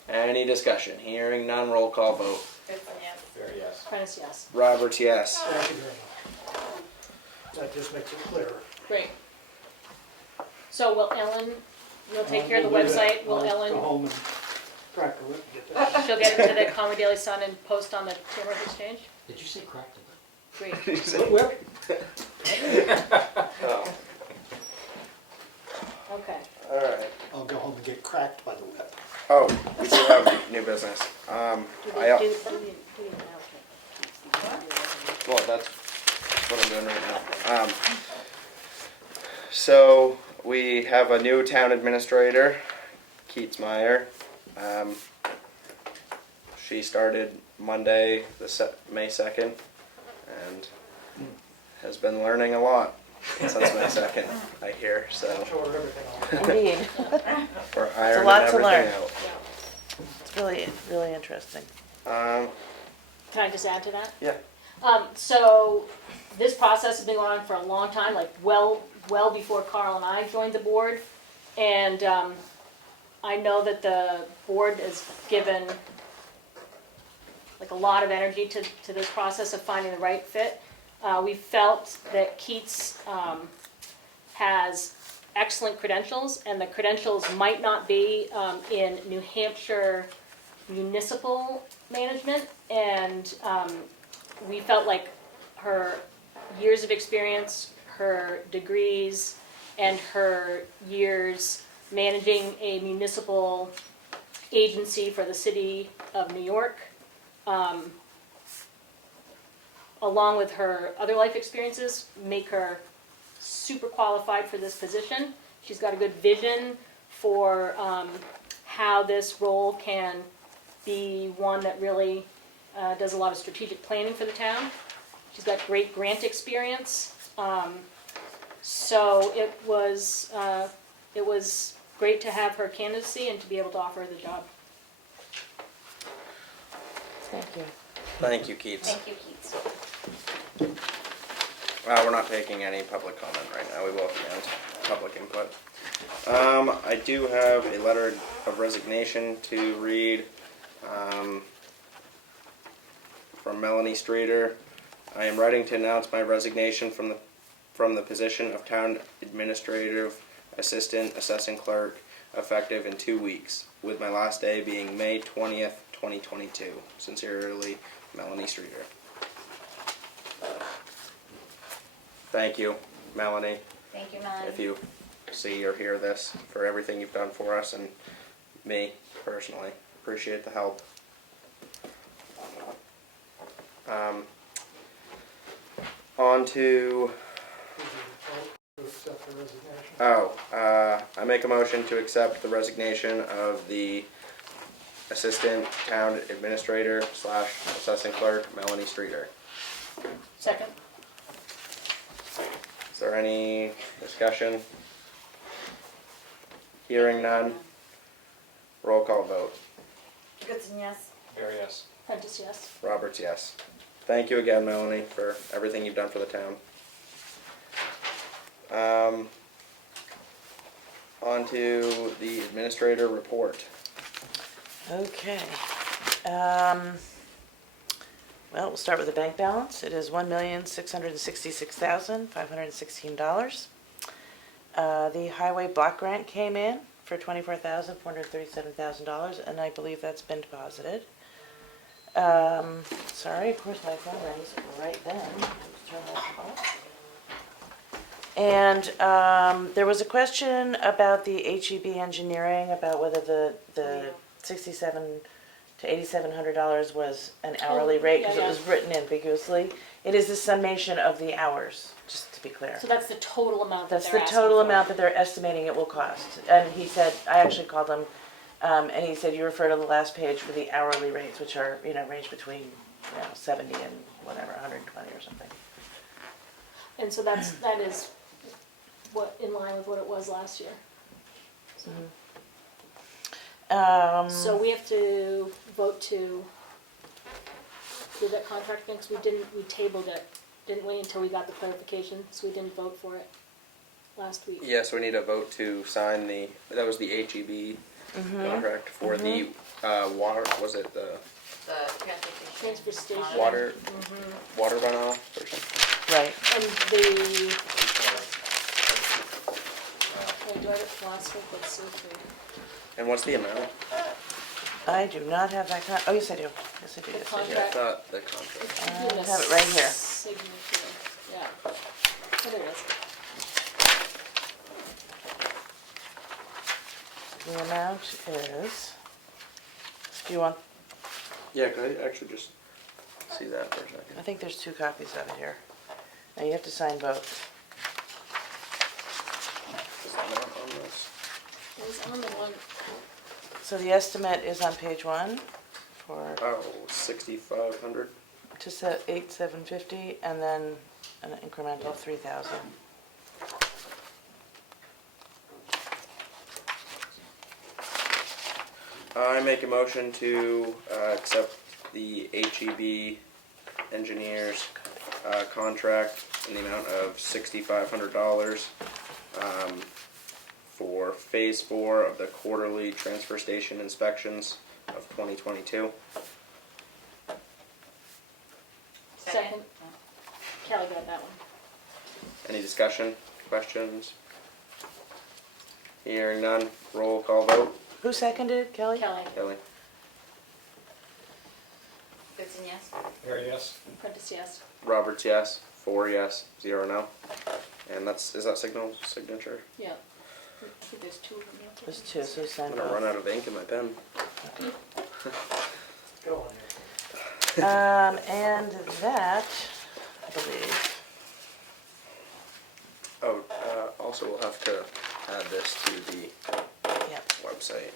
Any discussion? Hearing none, roll call vote. It's a yes. Very yes. Prentice, yes. Roberts, yes. Thank you very much. That just makes it clearer. Great. So will Ellen, you'll take care of the We'll do that. website, will I'll Ellen, go home and crack a whip and get that. she'll get it to the Comeau Daily Sun and post on the Tamworth Exchange? Did you say cracked it? Great. Whip? Oh, Okay. all right. I'll go home and get cracked by the whip. Oh, we do have new business. Do the I, announcement. well, that's what I'm doing right now. So we have a new town administrator, Keats Meyer. She started Monday, May 2nd, and has been learning a lot since May 2nd, I hear, so Show her everything on. Indeed. we're ironing lot to everything learn. out. It's really, really interesting. Can I just add to that? Yeah. So this process has been going on for a long time, like well before Carl and I joined the board. And I know that the board has given like a lot of energy to this process of finding the right fit. We felt that Keats has excellent credentials, and the credentials might not be in New Hampshire municipal management, and we felt like her years of experience, her degrees, and her years managing a municipal agency for the city of New York, along with her other life experiences, make her super qualified for this position. She's got a good vision for how this role can be one that really does a lot of strategic planning for the town. She's got great grant experience. So it was great to have her candidacy and to be able to offer her the job. Thank you. Thank you, Keats. Thank you, Keats. We're not taking any public comment right now. We will at the end. Public input. I do have a letter of resignation to read from Melanie Streeter. I am writing to announce my resignation from the position of Town Administrative Assistant Assessing Clerk effective in 2 weeks, with my last day being May 20th, 2022. Sincerely, Melanie Streeter. Thank you, Melanie, Thank you, Melanie. if you see or hear this, for everything you've done for us and me personally. Appreciate the help. On to, To accept the resignation. I make a motion to accept the resignation of the Assistant Town Administrator / Assessing Clerk, Melanie Streeter. Second. Is there any discussion? Hearing none. Roll call vote. Goodson, yes. Very yes. Prentice, yes. Roberts, yes. Thank you again, Melanie, for everything you've done for the town. On to the administrator report. Okay. Well, we'll start with the bank balance. It is $1,666,516. The highway block grant came in for $24,437,000, and I believe that's been deposited. Sorry, of course my phone rings right then. Let's turn that off. And there was a question about the HEB engineering, about whether the $6,700 to $8,700 was an hourly rate, because it was written ambiguously. It is the summation of the hours, just to be clear. So that's the total amount that That's they're the asking total for. amount that they're estimating it will cost. And he said, I actually called him, and he said, you refer to the last page for the hourly rates, which are, range between, 70 and whatever, 120 or something. And so that is what, in line with what it was last year. So we have to vote to do that contract thing, because we tabled it, didn't we, until we got the clarification, so we didn't vote for it last week. Yes, we need a vote to sign that was the HEB contract for the water, was it the The Transfer station. water runoff or something? Right. And do I have it from last week? Let's see. And what's the amount? I do not have that oh, yes I do. Yes I do, The yes I do. Yeah, I thought the contract. I have it right here. Signature, yeah. Oh, there it is. The amount is, do you want, Yeah, could I actually just see that for a second? I think there's 2 copies of it here. Now you have to sign both. Is the amount on this? It was on the one, So the estimate is on page 1 for, Oh, 6,500. to set 8,750, and then an incremental 3,000. I make a motion to accept the HEB engineers contract in the amount of $6,500 for phase 4 of the quarterly transfer station inspections of 2022. second. Kelly got that one. Any discussion, questions? Hearing none, roll call vote. Who seconded, Kelly? Kelly, Kelly? Goodson, yes? Harry, yes? Prentice, yes. Roberts, yes. 4 yes, 0 no. And is that signature? Yeah. I think there's 2 of them. Yeah. There's 2, so sign I'm gonna run both. out of ink in my pen. Go on. And that, I believe, Oh, also we'll have to add this to the yep. website.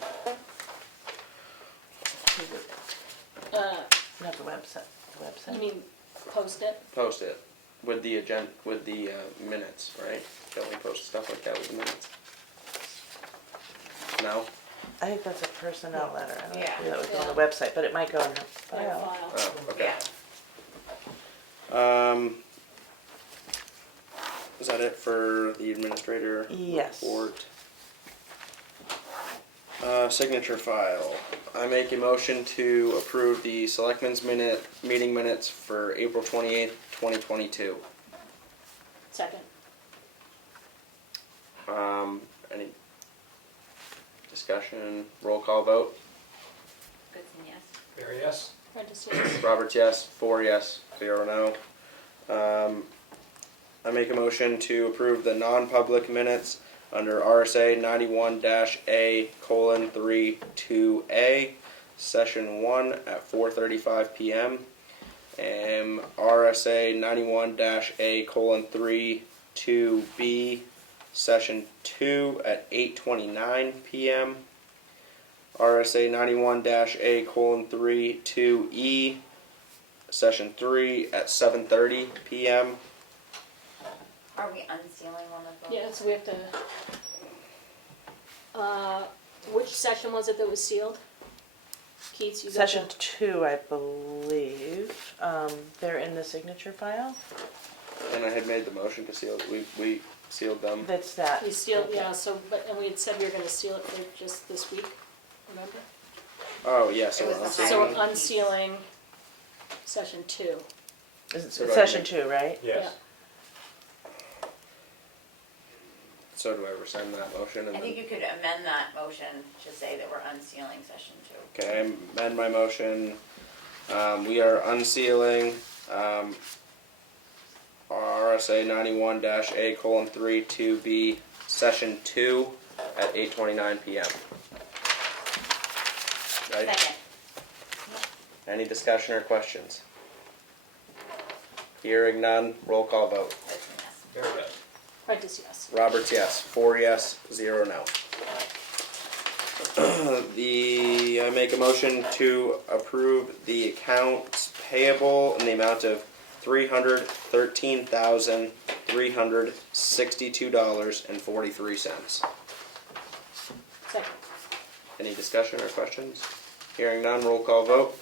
Not the website, the You website. mean post it? Post it with the minutes, right? Don't we post stuff like that with the minutes? No? I think that's a personnel letter. I don't know if Yeah. that would go on the website, but it might go in the File. file. Oh, okay. Yeah. Is that it for the administrator Yes. report? Signature file. I make a motion to approve the Selectmen's meeting minutes for April 28th, 2022. Second. Any discussion? Roll call vote. Goodson, yes? Harry, yes? Prentice, yes. Roberts, yes. 4 yes, 0 no. I make a motion to approve the non-public minutes under RSA 91-A:32A, Session 1 at 4:35 p.m. and RSA 91-A:32B, Session 2 at 8:29 p.m. RSA 91-A:32E, Session 3 at 7:30 p.m. Are we unsealing one of those? Yeah, so we have to, which session was it that was sealed? Keith, you got Session 2, I believe. They're in the signature file. And I had made the motion to seal, we sealed them. That's that. We sealed, yeah, so, and we had said we were gonna seal it for just this week, remember? Oh, yeah, so It was we're the unsealing. So we're Hiring. unsealing session 2. It's So do I session make- 2, right? Yes. So do I rescind that motion and I think then, you could amend that motion to say that we're unsealing session 2. okay, I amend my motion. We are unsealing, RSA 91-A:3 2B, session 2 at 8:29 PM. Right? Second. Any discussion or questions? Hearing none, roll call vote. That's a yes. Very good. Prentice, yes. Roberts, yes. 4 yes, 0 no. I make a motion to approve the accounts payable in the amount of $313,362.43. Second. Any discussion or questions? Hearing none, roll call vote.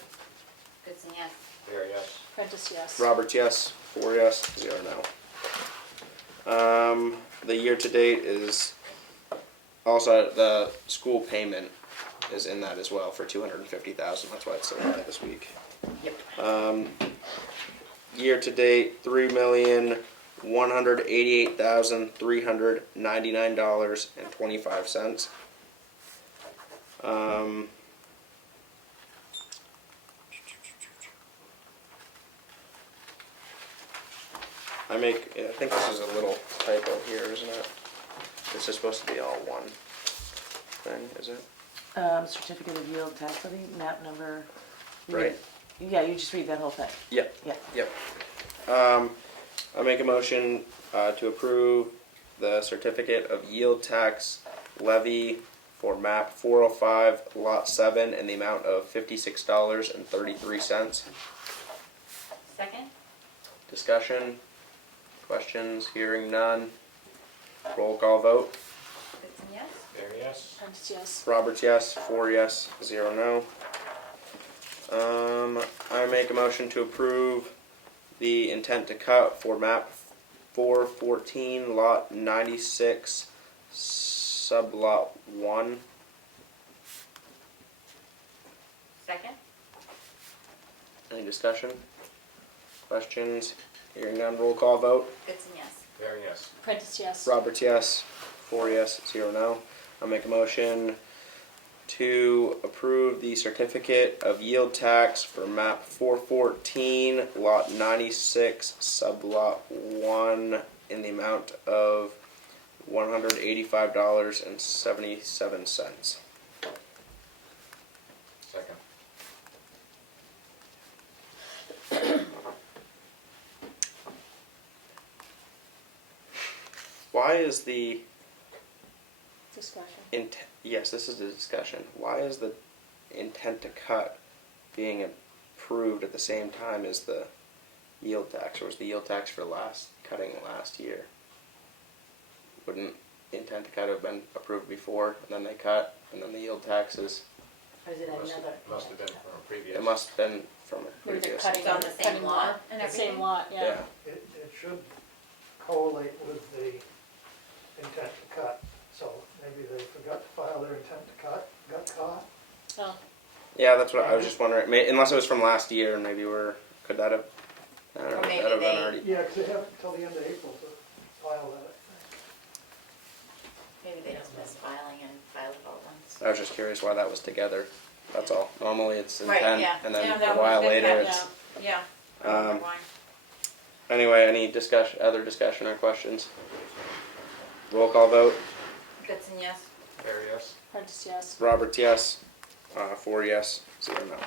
Goodson, yes. Very yes. Prentice, yes. Roberts, yes. 4 yes, 0 no. The year-to-date is also, the school payment is in that as well for $250,000. That's why it's so high this week. Yep. Year-to-date, $3,188,399.25. I think this is a little typo here, isn't it? This is supposed to be all one thing, is it? Certificate of yield tax levy, map number. Right. Yeah, you just read that whole thing. Yep. Yeah. Yep. I make a motion to approve the certificate of yield tax levy for map 405, lot 7, in the amount of $56.33. Second? Discussion? Questions? Hearing none. Roll call vote. Goodson, yes. Very yes. Prentice, yes. Roberts, yes. 4 yes, 0 no. I make a motion to approve the intent to cut for map 414, lot 96, sublot 1. Second? Any discussion? Questions? Hearing none, roll call vote. Goodson, yes. Very yes. Prentice, yes. Roberts, yes. 4 yes, 0 no. I'll make a motion to approve the certificate of yield tax for map 414, lot 96, sublot 1, in the amount of $185.77. Second. Why is the Discussion. yes, this is a discussion. Why is the intent to cut being approved at the same time as the yield tax? Or was the yield tax for cutting last year? Wouldn't the intent to cut have been approved before, and then they cut, and then the yield taxes? Or is it Must another? must have been from a previous. It must have been from a Maybe they're previous. cutting, It's on the same cutting lot more. and The same everything? lot, yeah. Yeah. It should correlate with the intent to cut, so maybe they forgot to file their intent to cut, got caught. Oh, Yeah, that's what I was just wondering. Unless it was from last year, and maybe could that have? I don't know. Or maybe That have been they- already. Yeah, because they have until the end of April to file that, I Maybe they just missed filing and filed it all at once. I was just curious why that was together. That's all. Normally it's Right, intent, yeah. and then Yeah, a that while was good later catch. it's. Yeah. I Um, wonder why. Anyway, any other discussion or questions? Roll call vote. Goodson, yes. Very yes. Prentice, yes. Roberts, yes. 4 yes, 0 no.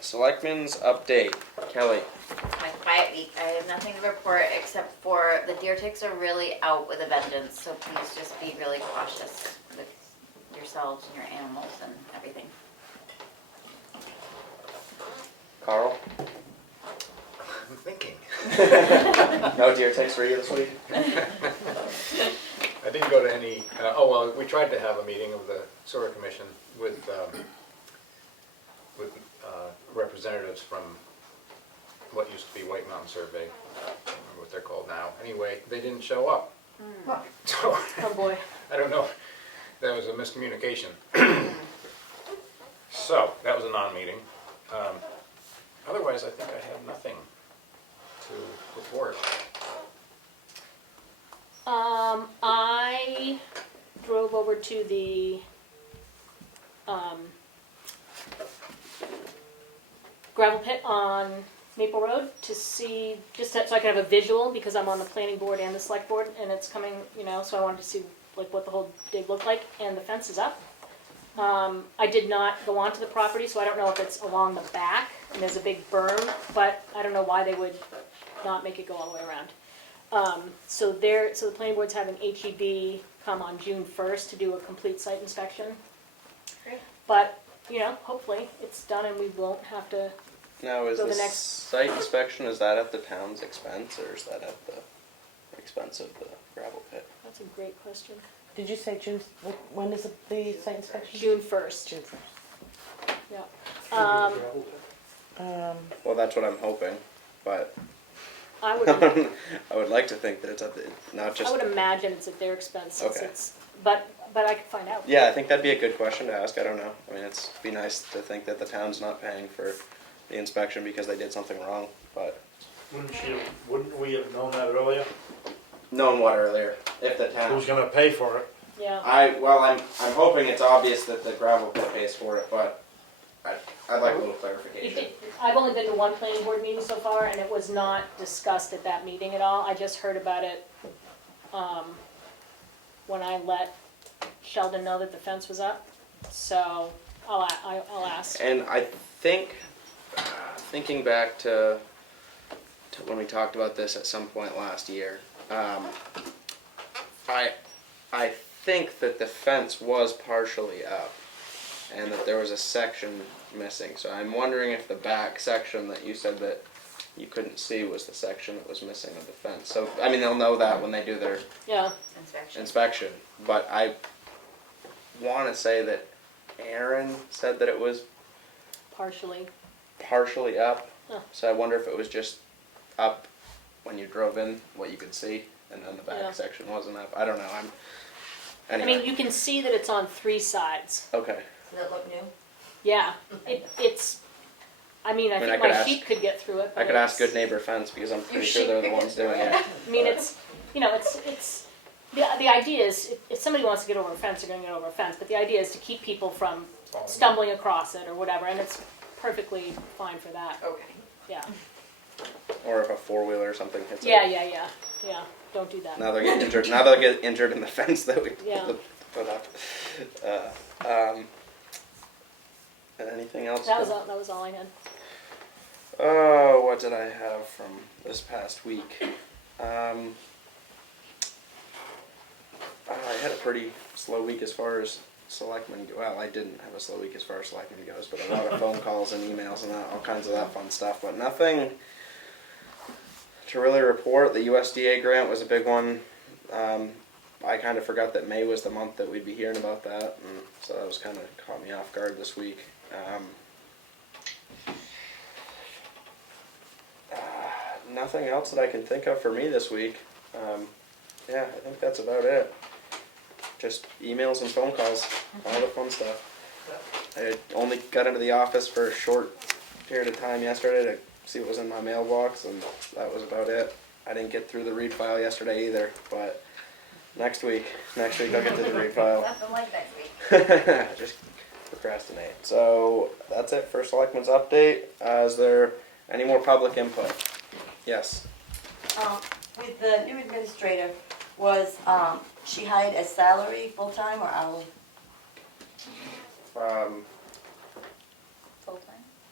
Selectmen's update. Kelly. It's my quiet week. I have nothing to report except for the deer ticks are really out with a vengeance, so please just be really cautious with yourselves and your animals and everything. Carl. I'm thinking. No deer ticks for you this week? I didn't go to any, well, we tried to have a meeting of the sewer commission with representatives from what used to be White Mountain Survey, I don't remember what they're called now. Anyway, they didn't show up. So, Oh, boy. I don't know, that was a miscommunication. So, that was a non-meeting. Otherwise, I think I have nothing to report. I drove over to the, gravel pit on Maple Road to see, just so I could have a visual, because I'm on the planning board and the select board, and it's coming, so I wanted to see like what the whole dig looked like, and the fence is up. I did not go onto the property, so I don't know if it's along the back, and there's a big berm, but I don't know why they would not make it go all the way around. So the planning board's having HEB come on June 1st to do a complete site inspection. Great. But, hopefully it's done and we won't have to, Now, is So the the next- site inspection, is that at the town's expense, or is that at the expense of the gravel pit? that's a great question. Did you say June, when is the site inspection? June 1st, June 1st. yeah. Well, that's what I'm hoping, but I would, I would like to think that it's at the, not just. I would imagine it's at their expense since Okay. it's, but I could find out. Yeah, I think that'd be a good question to ask. I don't know. I mean, it'd be nice to think that the town's not paying for the inspection because they did something wrong, but. Wouldn't we have known that earlier? Known what earlier? If the town. Who's gonna pay for it? Yeah. I'm hoping it's obvious that the gravel pit pays for it, but I'd like a little clarification. I've only been to one planning board meeting so far, and it was not discussed at that meeting at all. I just heard about it when I let Sheldon know that the fence was up. So I'll ask. And I think, thinking back to when we talked about this at some point last year, I think that the fence was partially up, and that there was a section missing. So I'm wondering if the back section that you said that you couldn't see was the section that was missing of the fence. So I mean, they'll know that when they do their Yeah. Inspection. but I want to say that Aaron said that it was Partially. partially up. Huh. So I wonder if it was just up when you drove in, what you could see, and then the back Yeah. section wasn't up. I don't know. I Anyway. mean, you can see that it's on 3 sides. Okay. Does it look new? Yeah. It's. I mean, I I mean, think I could my ask- sheep could get through it. I but could ask it's- Good Neighbor Fence because I'm Your pretty sure sheep they're the could ones get doing through it. I mean, it's the idea is if somebody wants to get over a fence, they're going to get over a fence. But the idea is to keep people from stumbling across it or whatever, and it's perfectly fine for that. Okay. Yeah. Or if a 4-wheeler or something hits Yeah. it. Yeah. Don't do that. Now they'll get injured. Now they'll get injured in the fence that we Yeah. put up. And anything else? That was all I had. Oh, what did I have from this past week? I had a pretty slow week as far as selectmen go. Well, I didn't have a slow week as far as selectmen goes, but a lot of phone calls and emails and all kinds of that fun stuff. But nothing to really report. The USDA grant was a big one. I kind of forgot that May was the month that we'd be hearing about that, and so that was kind of caught me off guard this week. Nothing else that I can think of for me this week. Yeah, I think that's about it. Just emails and phone calls, all the fun stuff. I only got into the office for a short period of time yesterday to see what was in my mailbox, and that was about it. I didn't get through the read file yesterday either, but next week I'll get to the read file. Nothing like next week. Just procrastinate. So that's it for Selectmen's update. Is there any more public input? Yes. With the new administrator, was she hired as salary, full-time, or hourly? Full-time?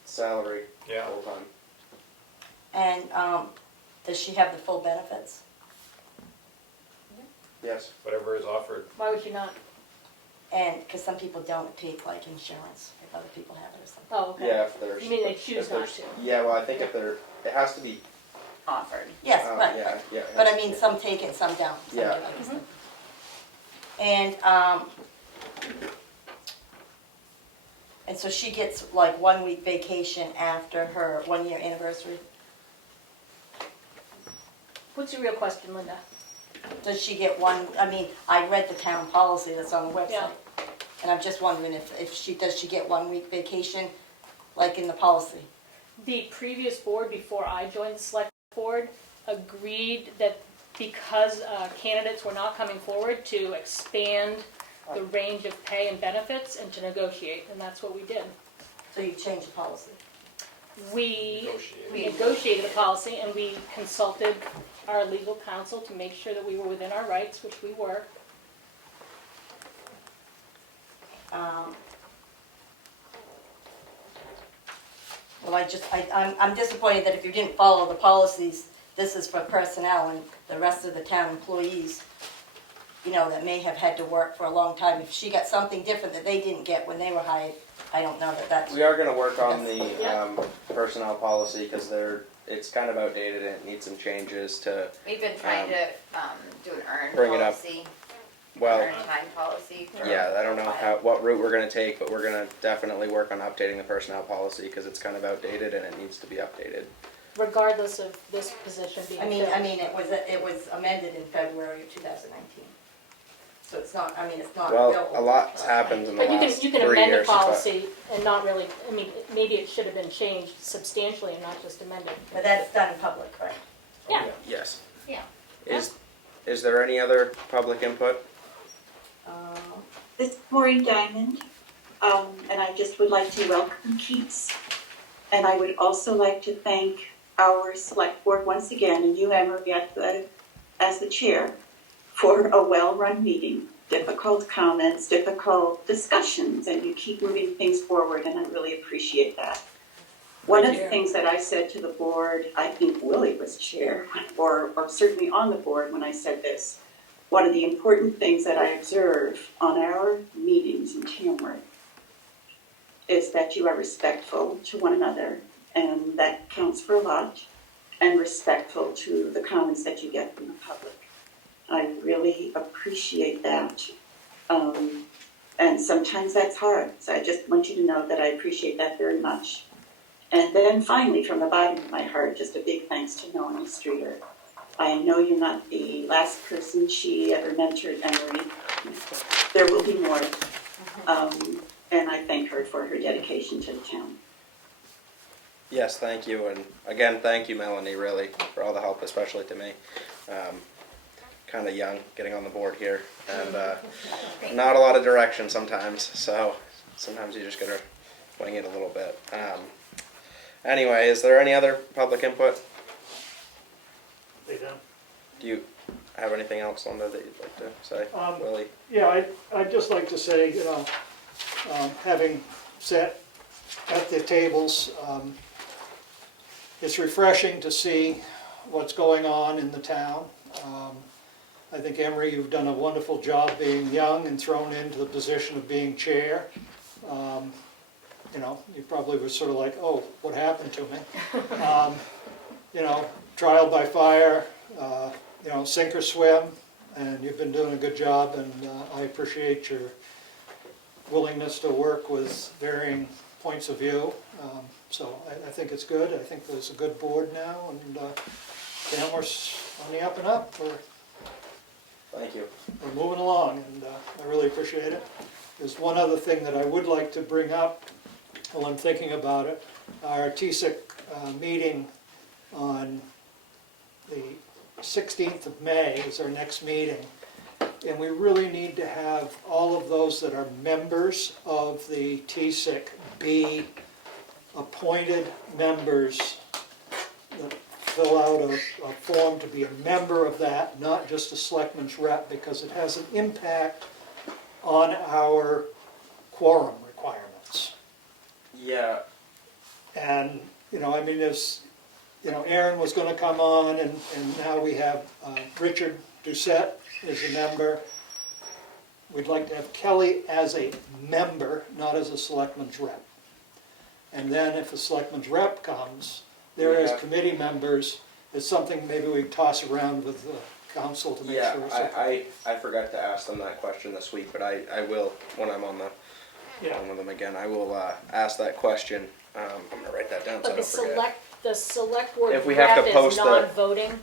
Salary. Yeah. Full time. And does she have the full benefits? Yes. Whatever is offered. Why would you not? And, because some people don't take like insurance, if other people have it or something. Oh, okay. Yeah, if there's. You mean they if choose there's- not to? Yeah, well, I think if there, it has to be. Offered. Yes, right. Yeah, yeah. it But has I to mean, be. some take it, some don't. Some Yeah. get other stuff. And And so she gets like 1 week vacation after her 1 year anniversary? What's your real question, Linda? Does she get one, I mean, I read the town policy that's on the Yeah. website. And I'm just wondering does she get 1 week vacation, like in the policy? The previous board, before I joined the select board, agreed that because candidates were not coming forward, to expand the range of pay and benefits and to negotiate, and that's what we did. So you changed the policy? We Negotiated. negotiated a policy and we consulted our legal counsel to make sure that we were within our rights, which we were. Well, I'm disappointed that if you didn't follow the policies, this is for personnel and the rest of the town employees, you know, that may have had to work for a long time. If she got something different that they didn't get when they were hired, I don't know that that's. We are gonna work on the Yeah. personnel policy, because it's kind of outdated and it needs some changes to, We've been trying to do an earned bring it up. policy, well, earned time policy. for yeah, I don't know a while. what route we're gonna take, but we're gonna definitely work on updating the personnel policy, because it's kind of outdated and it needs to be updated. Regardless of this position being filled. It was amended in February of 2019. So it's not, it's not. Well, real a old. lot's happened in the But last you 3 can years. amend the but- policy and not really, maybe it should have been changed substantially and not just amended. But that's done in public, right? Yeah. Yes. Yeah. Is there any other public input? This is Maureen Diamond, and I just would like to welcome Keats. And I would also like to thank our select board once again, and you, Emery, as the chair, for a well-run meeting. Difficult comments, difficult discussions, and you keep moving things forward, and I really appreciate that. One of the things that I said to the board, I think Willie was chair, or certainly on the board when I said this, one of the important things that I observe on our meetings in Tamworth is that you are respectful to one another, and that counts for a lot, and respectful to the comments that you get from the public. I really appreciate that. And sometimes that's hard, so I just want you to know that I appreciate that very much. And then finally, from the bottom of my heart, just a big thanks to Melanie Streeter. I know you're not the last person she ever mentored, Emery. There will be more. And I thank her for her dedication to the town. Yes, thank you, and again, thank you, Melanie, really, for all the help, especially to me. Kind of young, getting on the board here, and not a lot of direction sometimes, so sometimes you just gotta wing it a little bit. Anyway, is there any other public input? They done? Do you have anything else, Linda, that you'd like to say? Willie? Yeah, I'd just like to say, having sat at the tables, it's refreshing to see what's going on in the town. I think, Emery, you've done a wonderful job being young and thrown into the position of being chair. You probably were sort of like, oh, what happened to me? Trial by fire, sink or swim, and you've been doing a good job, and I appreciate your willingness to work with varying points of view. So I think it's good. I think there's a good board now, and Tamworth's on the up and up. Thank you. We're moving along, and I really appreciate it. There's one other thing that I would like to bring up while I'm thinking about it. Our TSIC meeting on the 16th of May is our next meeting, and we really need to have all of those that are members of the TSIC be appointed members that fill out a form to be a member of that, not just a selectman's rep, because it has an impact on our quorum requirements. Yeah. And, there's, Aaron was gonna come on, and now we have Richard Doucette as a member. We'd like to have Kelly as a member, not as a selectman's rep. And then if a selectman's rep comes, there as committee members, it's something maybe we toss around with the council to make Yeah, sure it's okay. I forgot to ask them that question this week, but I will when I'm on the Yeah. done with them again. I will ask that question. I'm gonna write that down so I But don't forget. the select board If we have to rep post is the- non-voting,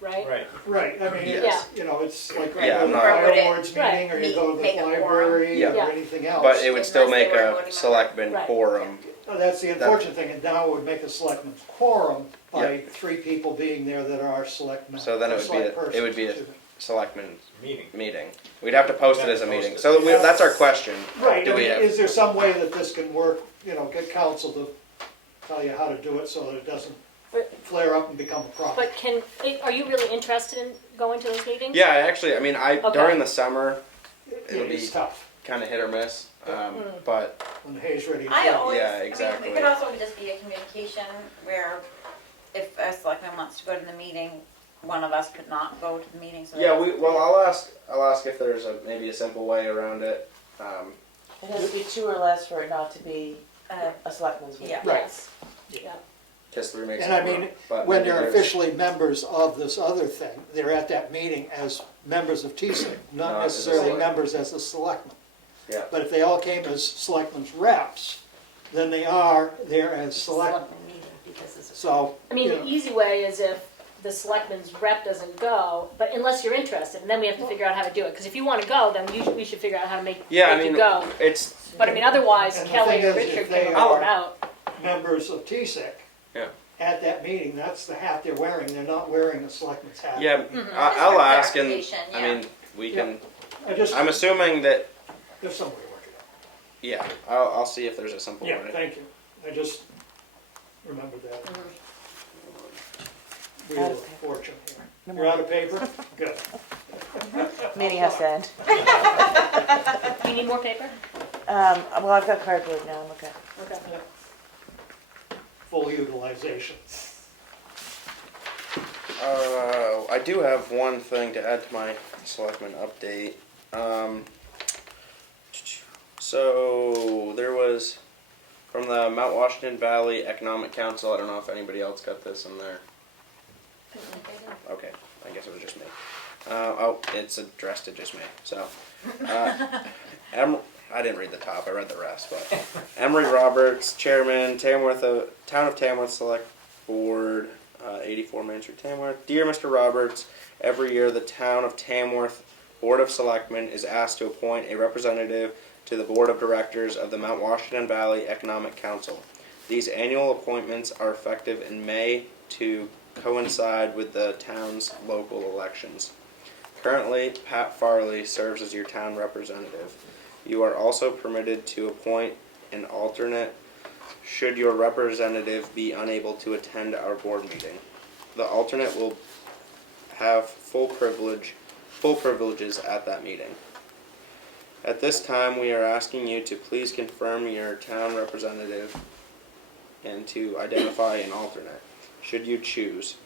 right? Right. Right, I mean, Yes. it's, you know, it's like you Yeah, go to the I'm not- fire boards meeting, or you Meet- go to make the a quorum. library, Yeah. or Yeah. anything else. But it would still Unless they make were a a voting member. selectman Right. quorum. Oh, that's the unfortunate thing, and now it would make a selectman's quorum by Yeah. 3 people being there that are selectmen. So then it or would be a- select it would be a- persons, Selectman Meeting. meeting. We'd have to post it as a Post meeting. it. So that's our question. Right, Do I we mean, have? is there some way that this can work, you know, get council to tell you how to do it so that it doesn't But- flare up and become a problem? But are you really interested in going to those meetings? Yeah, actually, I mean, Okay. during the summer, it'll be It's tough, kind of hit or miss. But when the hay's ready to I flow. always, Yeah, I mean, exactly. it could also just be a communication where if a selectman wants to go to the meeting, one of us could not go to the meeting, so. yeah, that's- I'll ask if there's maybe a simple way around it. It has to be 2 or less for it not to be a selectman's meeting. Yeah. Right. Yes. Yeah. Because 3 makes And a I quorum, mean, but when maybe they're there's- officially members of this other thing, they're at that meeting as members of TSIC, not Not as a necessarily select- members as a selectman. Yeah. But if they all came as selectmen's reps, then they are there as selectmen. Selectman meeting, because it's. So, I mean, you the know, easy way is if the selectman's rep doesn't go, but unless you're interested, and then we have to figure out how to do it. Because if you want to go, then we should figure out how to make Yeah, I you mean, go. it's But I mean, otherwise, And the Kelly thing or is, if Richard they can are- report out. members of TSIC Yeah. at that meeting, that's the hat they're wearing, they're not wearing a selectman's hat. yeah. I'll for ask and clarification, I yeah. mean we can. I'm assuming that. there's some way to work it out. Yeah, I'll see if there's a simple Yeah, way. thank you, I just remembered that. Out Wheel of of paper. fortune here. You're out of paper? Good. Meeting has to end. Do you need more paper? Well, I've got cardboard now, I'm okay. Okay. Full utilization. I do have one thing to add to my selectmen update. So there was from the Mount Washington Valley Economic Council. I don't know if anybody else got this in there. Okay, I guess it was just me. It's addressed to just me. So, I didn't read the top. I read the rest. But Emery Roberts, Chairman, Tamworth, Town of Tamworth Select Board, 84 Main Street, Tamworth. Dear Mr. Roberts, every year the Town of Tamworth Board of Selectmen is asked to appoint a representative to the Board of Directors of the Mount Washington Valley Economic Council. These annual appointments are effective in May to coincide with the town's local elections. Currently, Pat Farley serves as your town representative. You are also permitted to appoint an alternate should your representative be unable to attend our board meeting. The alternate will have full privileges at that meeting. At this time, we are asking you to please confirm your town representative and to identify an alternate, should you choose.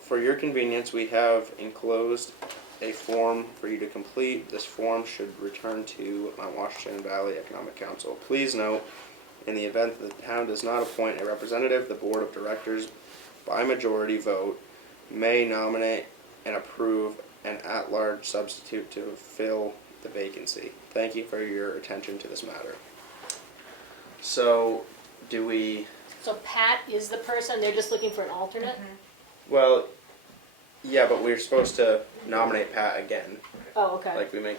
For your convenience, we have enclosed a form for you to complete. This form should return to Mount Washington Valley Economic Council. Please note, in the event that the town does not appoint a representative, the Board of Directors, by majority vote, may nominate and approve an at-large substitute to fill the vacancy. Thank you for your attention to this matter. So, do we... So Pat is the person, they're just looking for an alternate? Well, yeah, but we're supposed to nominate Pat again. Oh, okay. Like, we make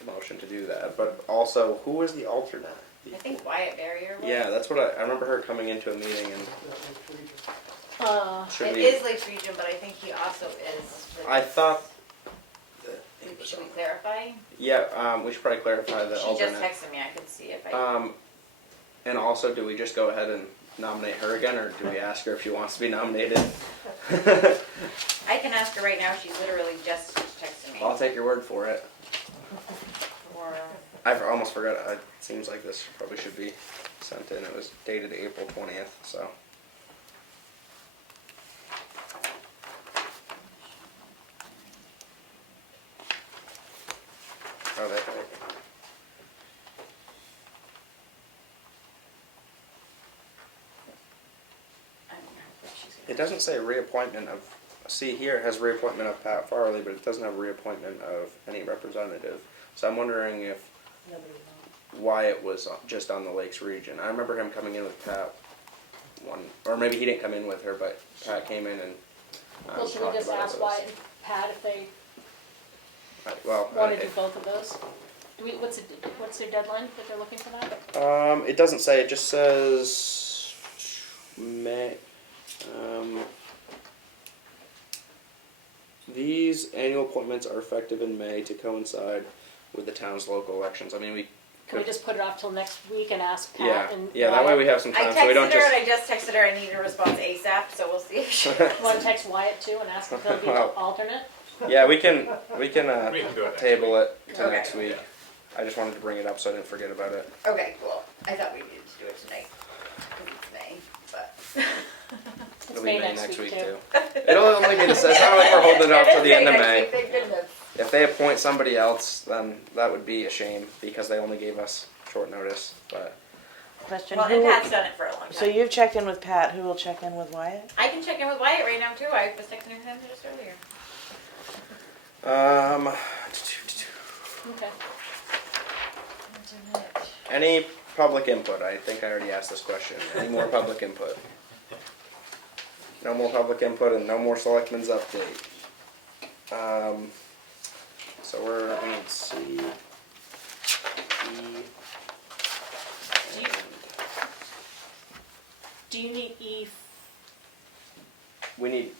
the motion to do that. But also, who was the alternate? I think Wyatt Barrier was. Yeah, that's what I remember her coming into a meeting and should It we... is Lakes Region, but I think he also is. I thought that he was Should we on. clarify? Yeah, we should probably clarify the She alternate. just texted me, I could see if I. And also, do we just go ahead and nominate her again, or do we ask her if she wants to be nominated? I can ask her right now, she literally just texted me. I'll take your word for it. Or, I almost forgot. It seems like this probably should be sent in. It was dated April 20th, so. Oh, that's right. I don't know if she's gonna. It doesn't say reappointment of, see here, it has reappointment of Pat Farley, but it doesn't have reappointment of any representative. So I'm wondering if Wyatt was just on the Lakes region. I remember him coming in with Pat or maybe he didn't come in with her, but Pat came in and Well, should we talked just about ask those. Wyatt and Pat if they Well, wanna do both of those? What's their deadline that they're looking for that? it doesn't say. It just says May. These annual appointments are effective in May to coincide with the town's local elections. I mean, we Can we could. just put it off till next week and ask Pat Yeah, and yeah. That way Wyatt? we have some I time, so we don't texted her just. and I just texted her I need a response ASAP, so we'll see if she. Wanna text Wyatt too and ask if he'll be Well, alternate? Yeah, we can We can do it next table it to Okay. next week. I just wanted to bring it up so I didn't forget about it. Okay, cool. I thought we needed to do it tonight, because it's May, but. It's It'll May be May next week too. It'll only be the. It's not like we're holding it off till the end of May. Thank goodness. If they appoint somebody else, then that would be a shame because they only gave us short notice. But Question, Well, who, and Pat's done it for a long time. so you've checked in with Pat, who will check in with Wyatt? I can check in with Wyatt right now too. I was texting him just earlier. Okay. any public input? I think I already asked this question. Any more public input? No more public input and no more selectmen's update. So we need C, E, Do you need E? we need.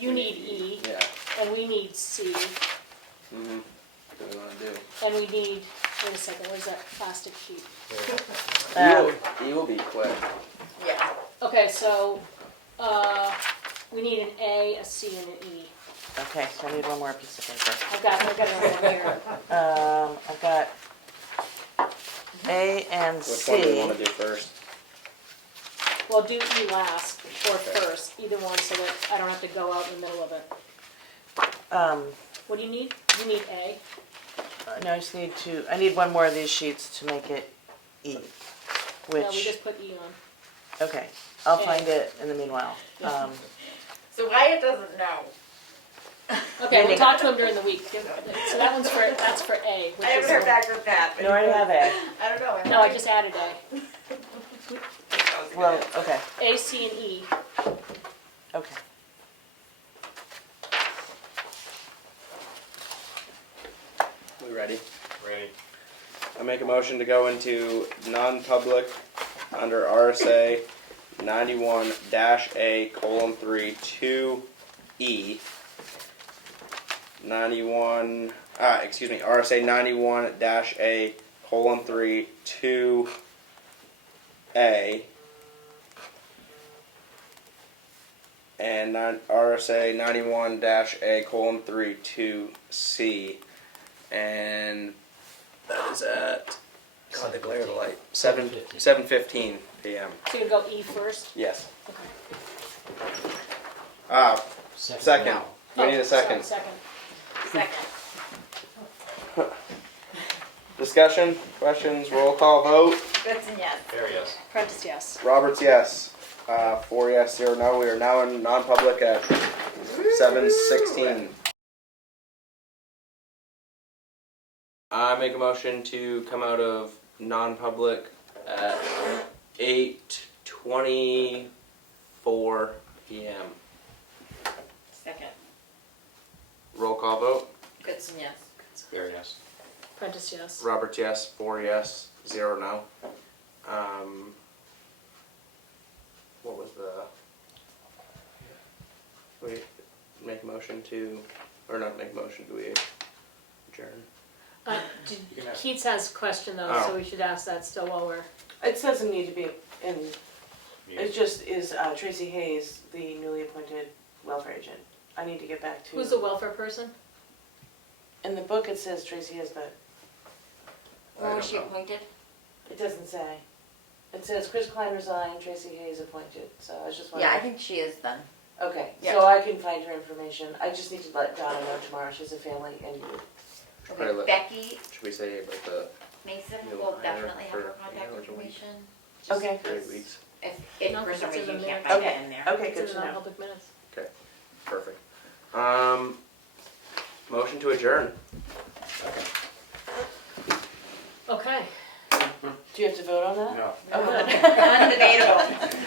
You need E, Yeah. and we need C, Mm-hmm. What do we want to do? and we need, wait a second, where's that plastic sheet? E will be quick. Yeah. Okay, so, we need an A, a C, and an E. Okay, so I need one more piece of paper. I've got another one here. I've got A and Which C. one do we want to do first? Well, do E last, or first, either one, so that I don't have to go out in the middle of it. What do you need? You need A? No, I just need I need one more of these sheets to make it E, No, we which, just put E on. okay, I'll A. find it in the meanwhile. So Wyatt doesn't know. Okay, we'll talk to him during the week. So that's for A. Which I haven't is heard the- back from Pat. No, I already have A. I don't know. No, I just added A. Well, okay, A, C, and E. okay. We ready? Ready? I make a motion to go into non-public under RSA 91-A:3 2E. RSA 91-A:3 2A. And RSA 91-A:3 2C. And that is at, God, the glare of the light, 7:15 p.m. So you can go E first? Yes. Okay. Second. We need a second. Second. Second. Discussion, questions, roll call vote. Goodson, yes. There, yes. Prentice, yes. Roberts, yes. 4 yes, 0 no. We are now in non-public at 7:16. I make a motion to come out of non-public at 8:24 p.m. Second. Roll call vote. Goodson, yes. There, yes. Prentice, yes. Roberts, yes. 4 yes, 0 no. What was the? We make a motion to, or not make a motion? Do we adjourn? Keats has a question though, so we should ask that still while we're. It doesn't need to be in, it just is Tracy Hayes, the newly appointed welfare agent. I need to get back to. Who's the welfare person? In the book it says Tracy is, but When was she appointed? it doesn't say. It says Chris Klein resigned, Tracy Hayes appointed, so I was just wondering. Yeah, I think she is then. Okay, Yeah. so I can find her information. I just need to let Donna know tomorrow. She's a family and Probably Okay, let- Becky Should we say about the Mason You'll will hire definitely have her for contact 8 hours a week. information. Okay. 3 weeks? If No, for some it's in reason the you can't minutes. find Okay. it in there. Okay, It's good in to the know. public minutes. Perfect. Motion to adjourn. Okay. Do you have to vote on that? No. Oh, good. Undebatable.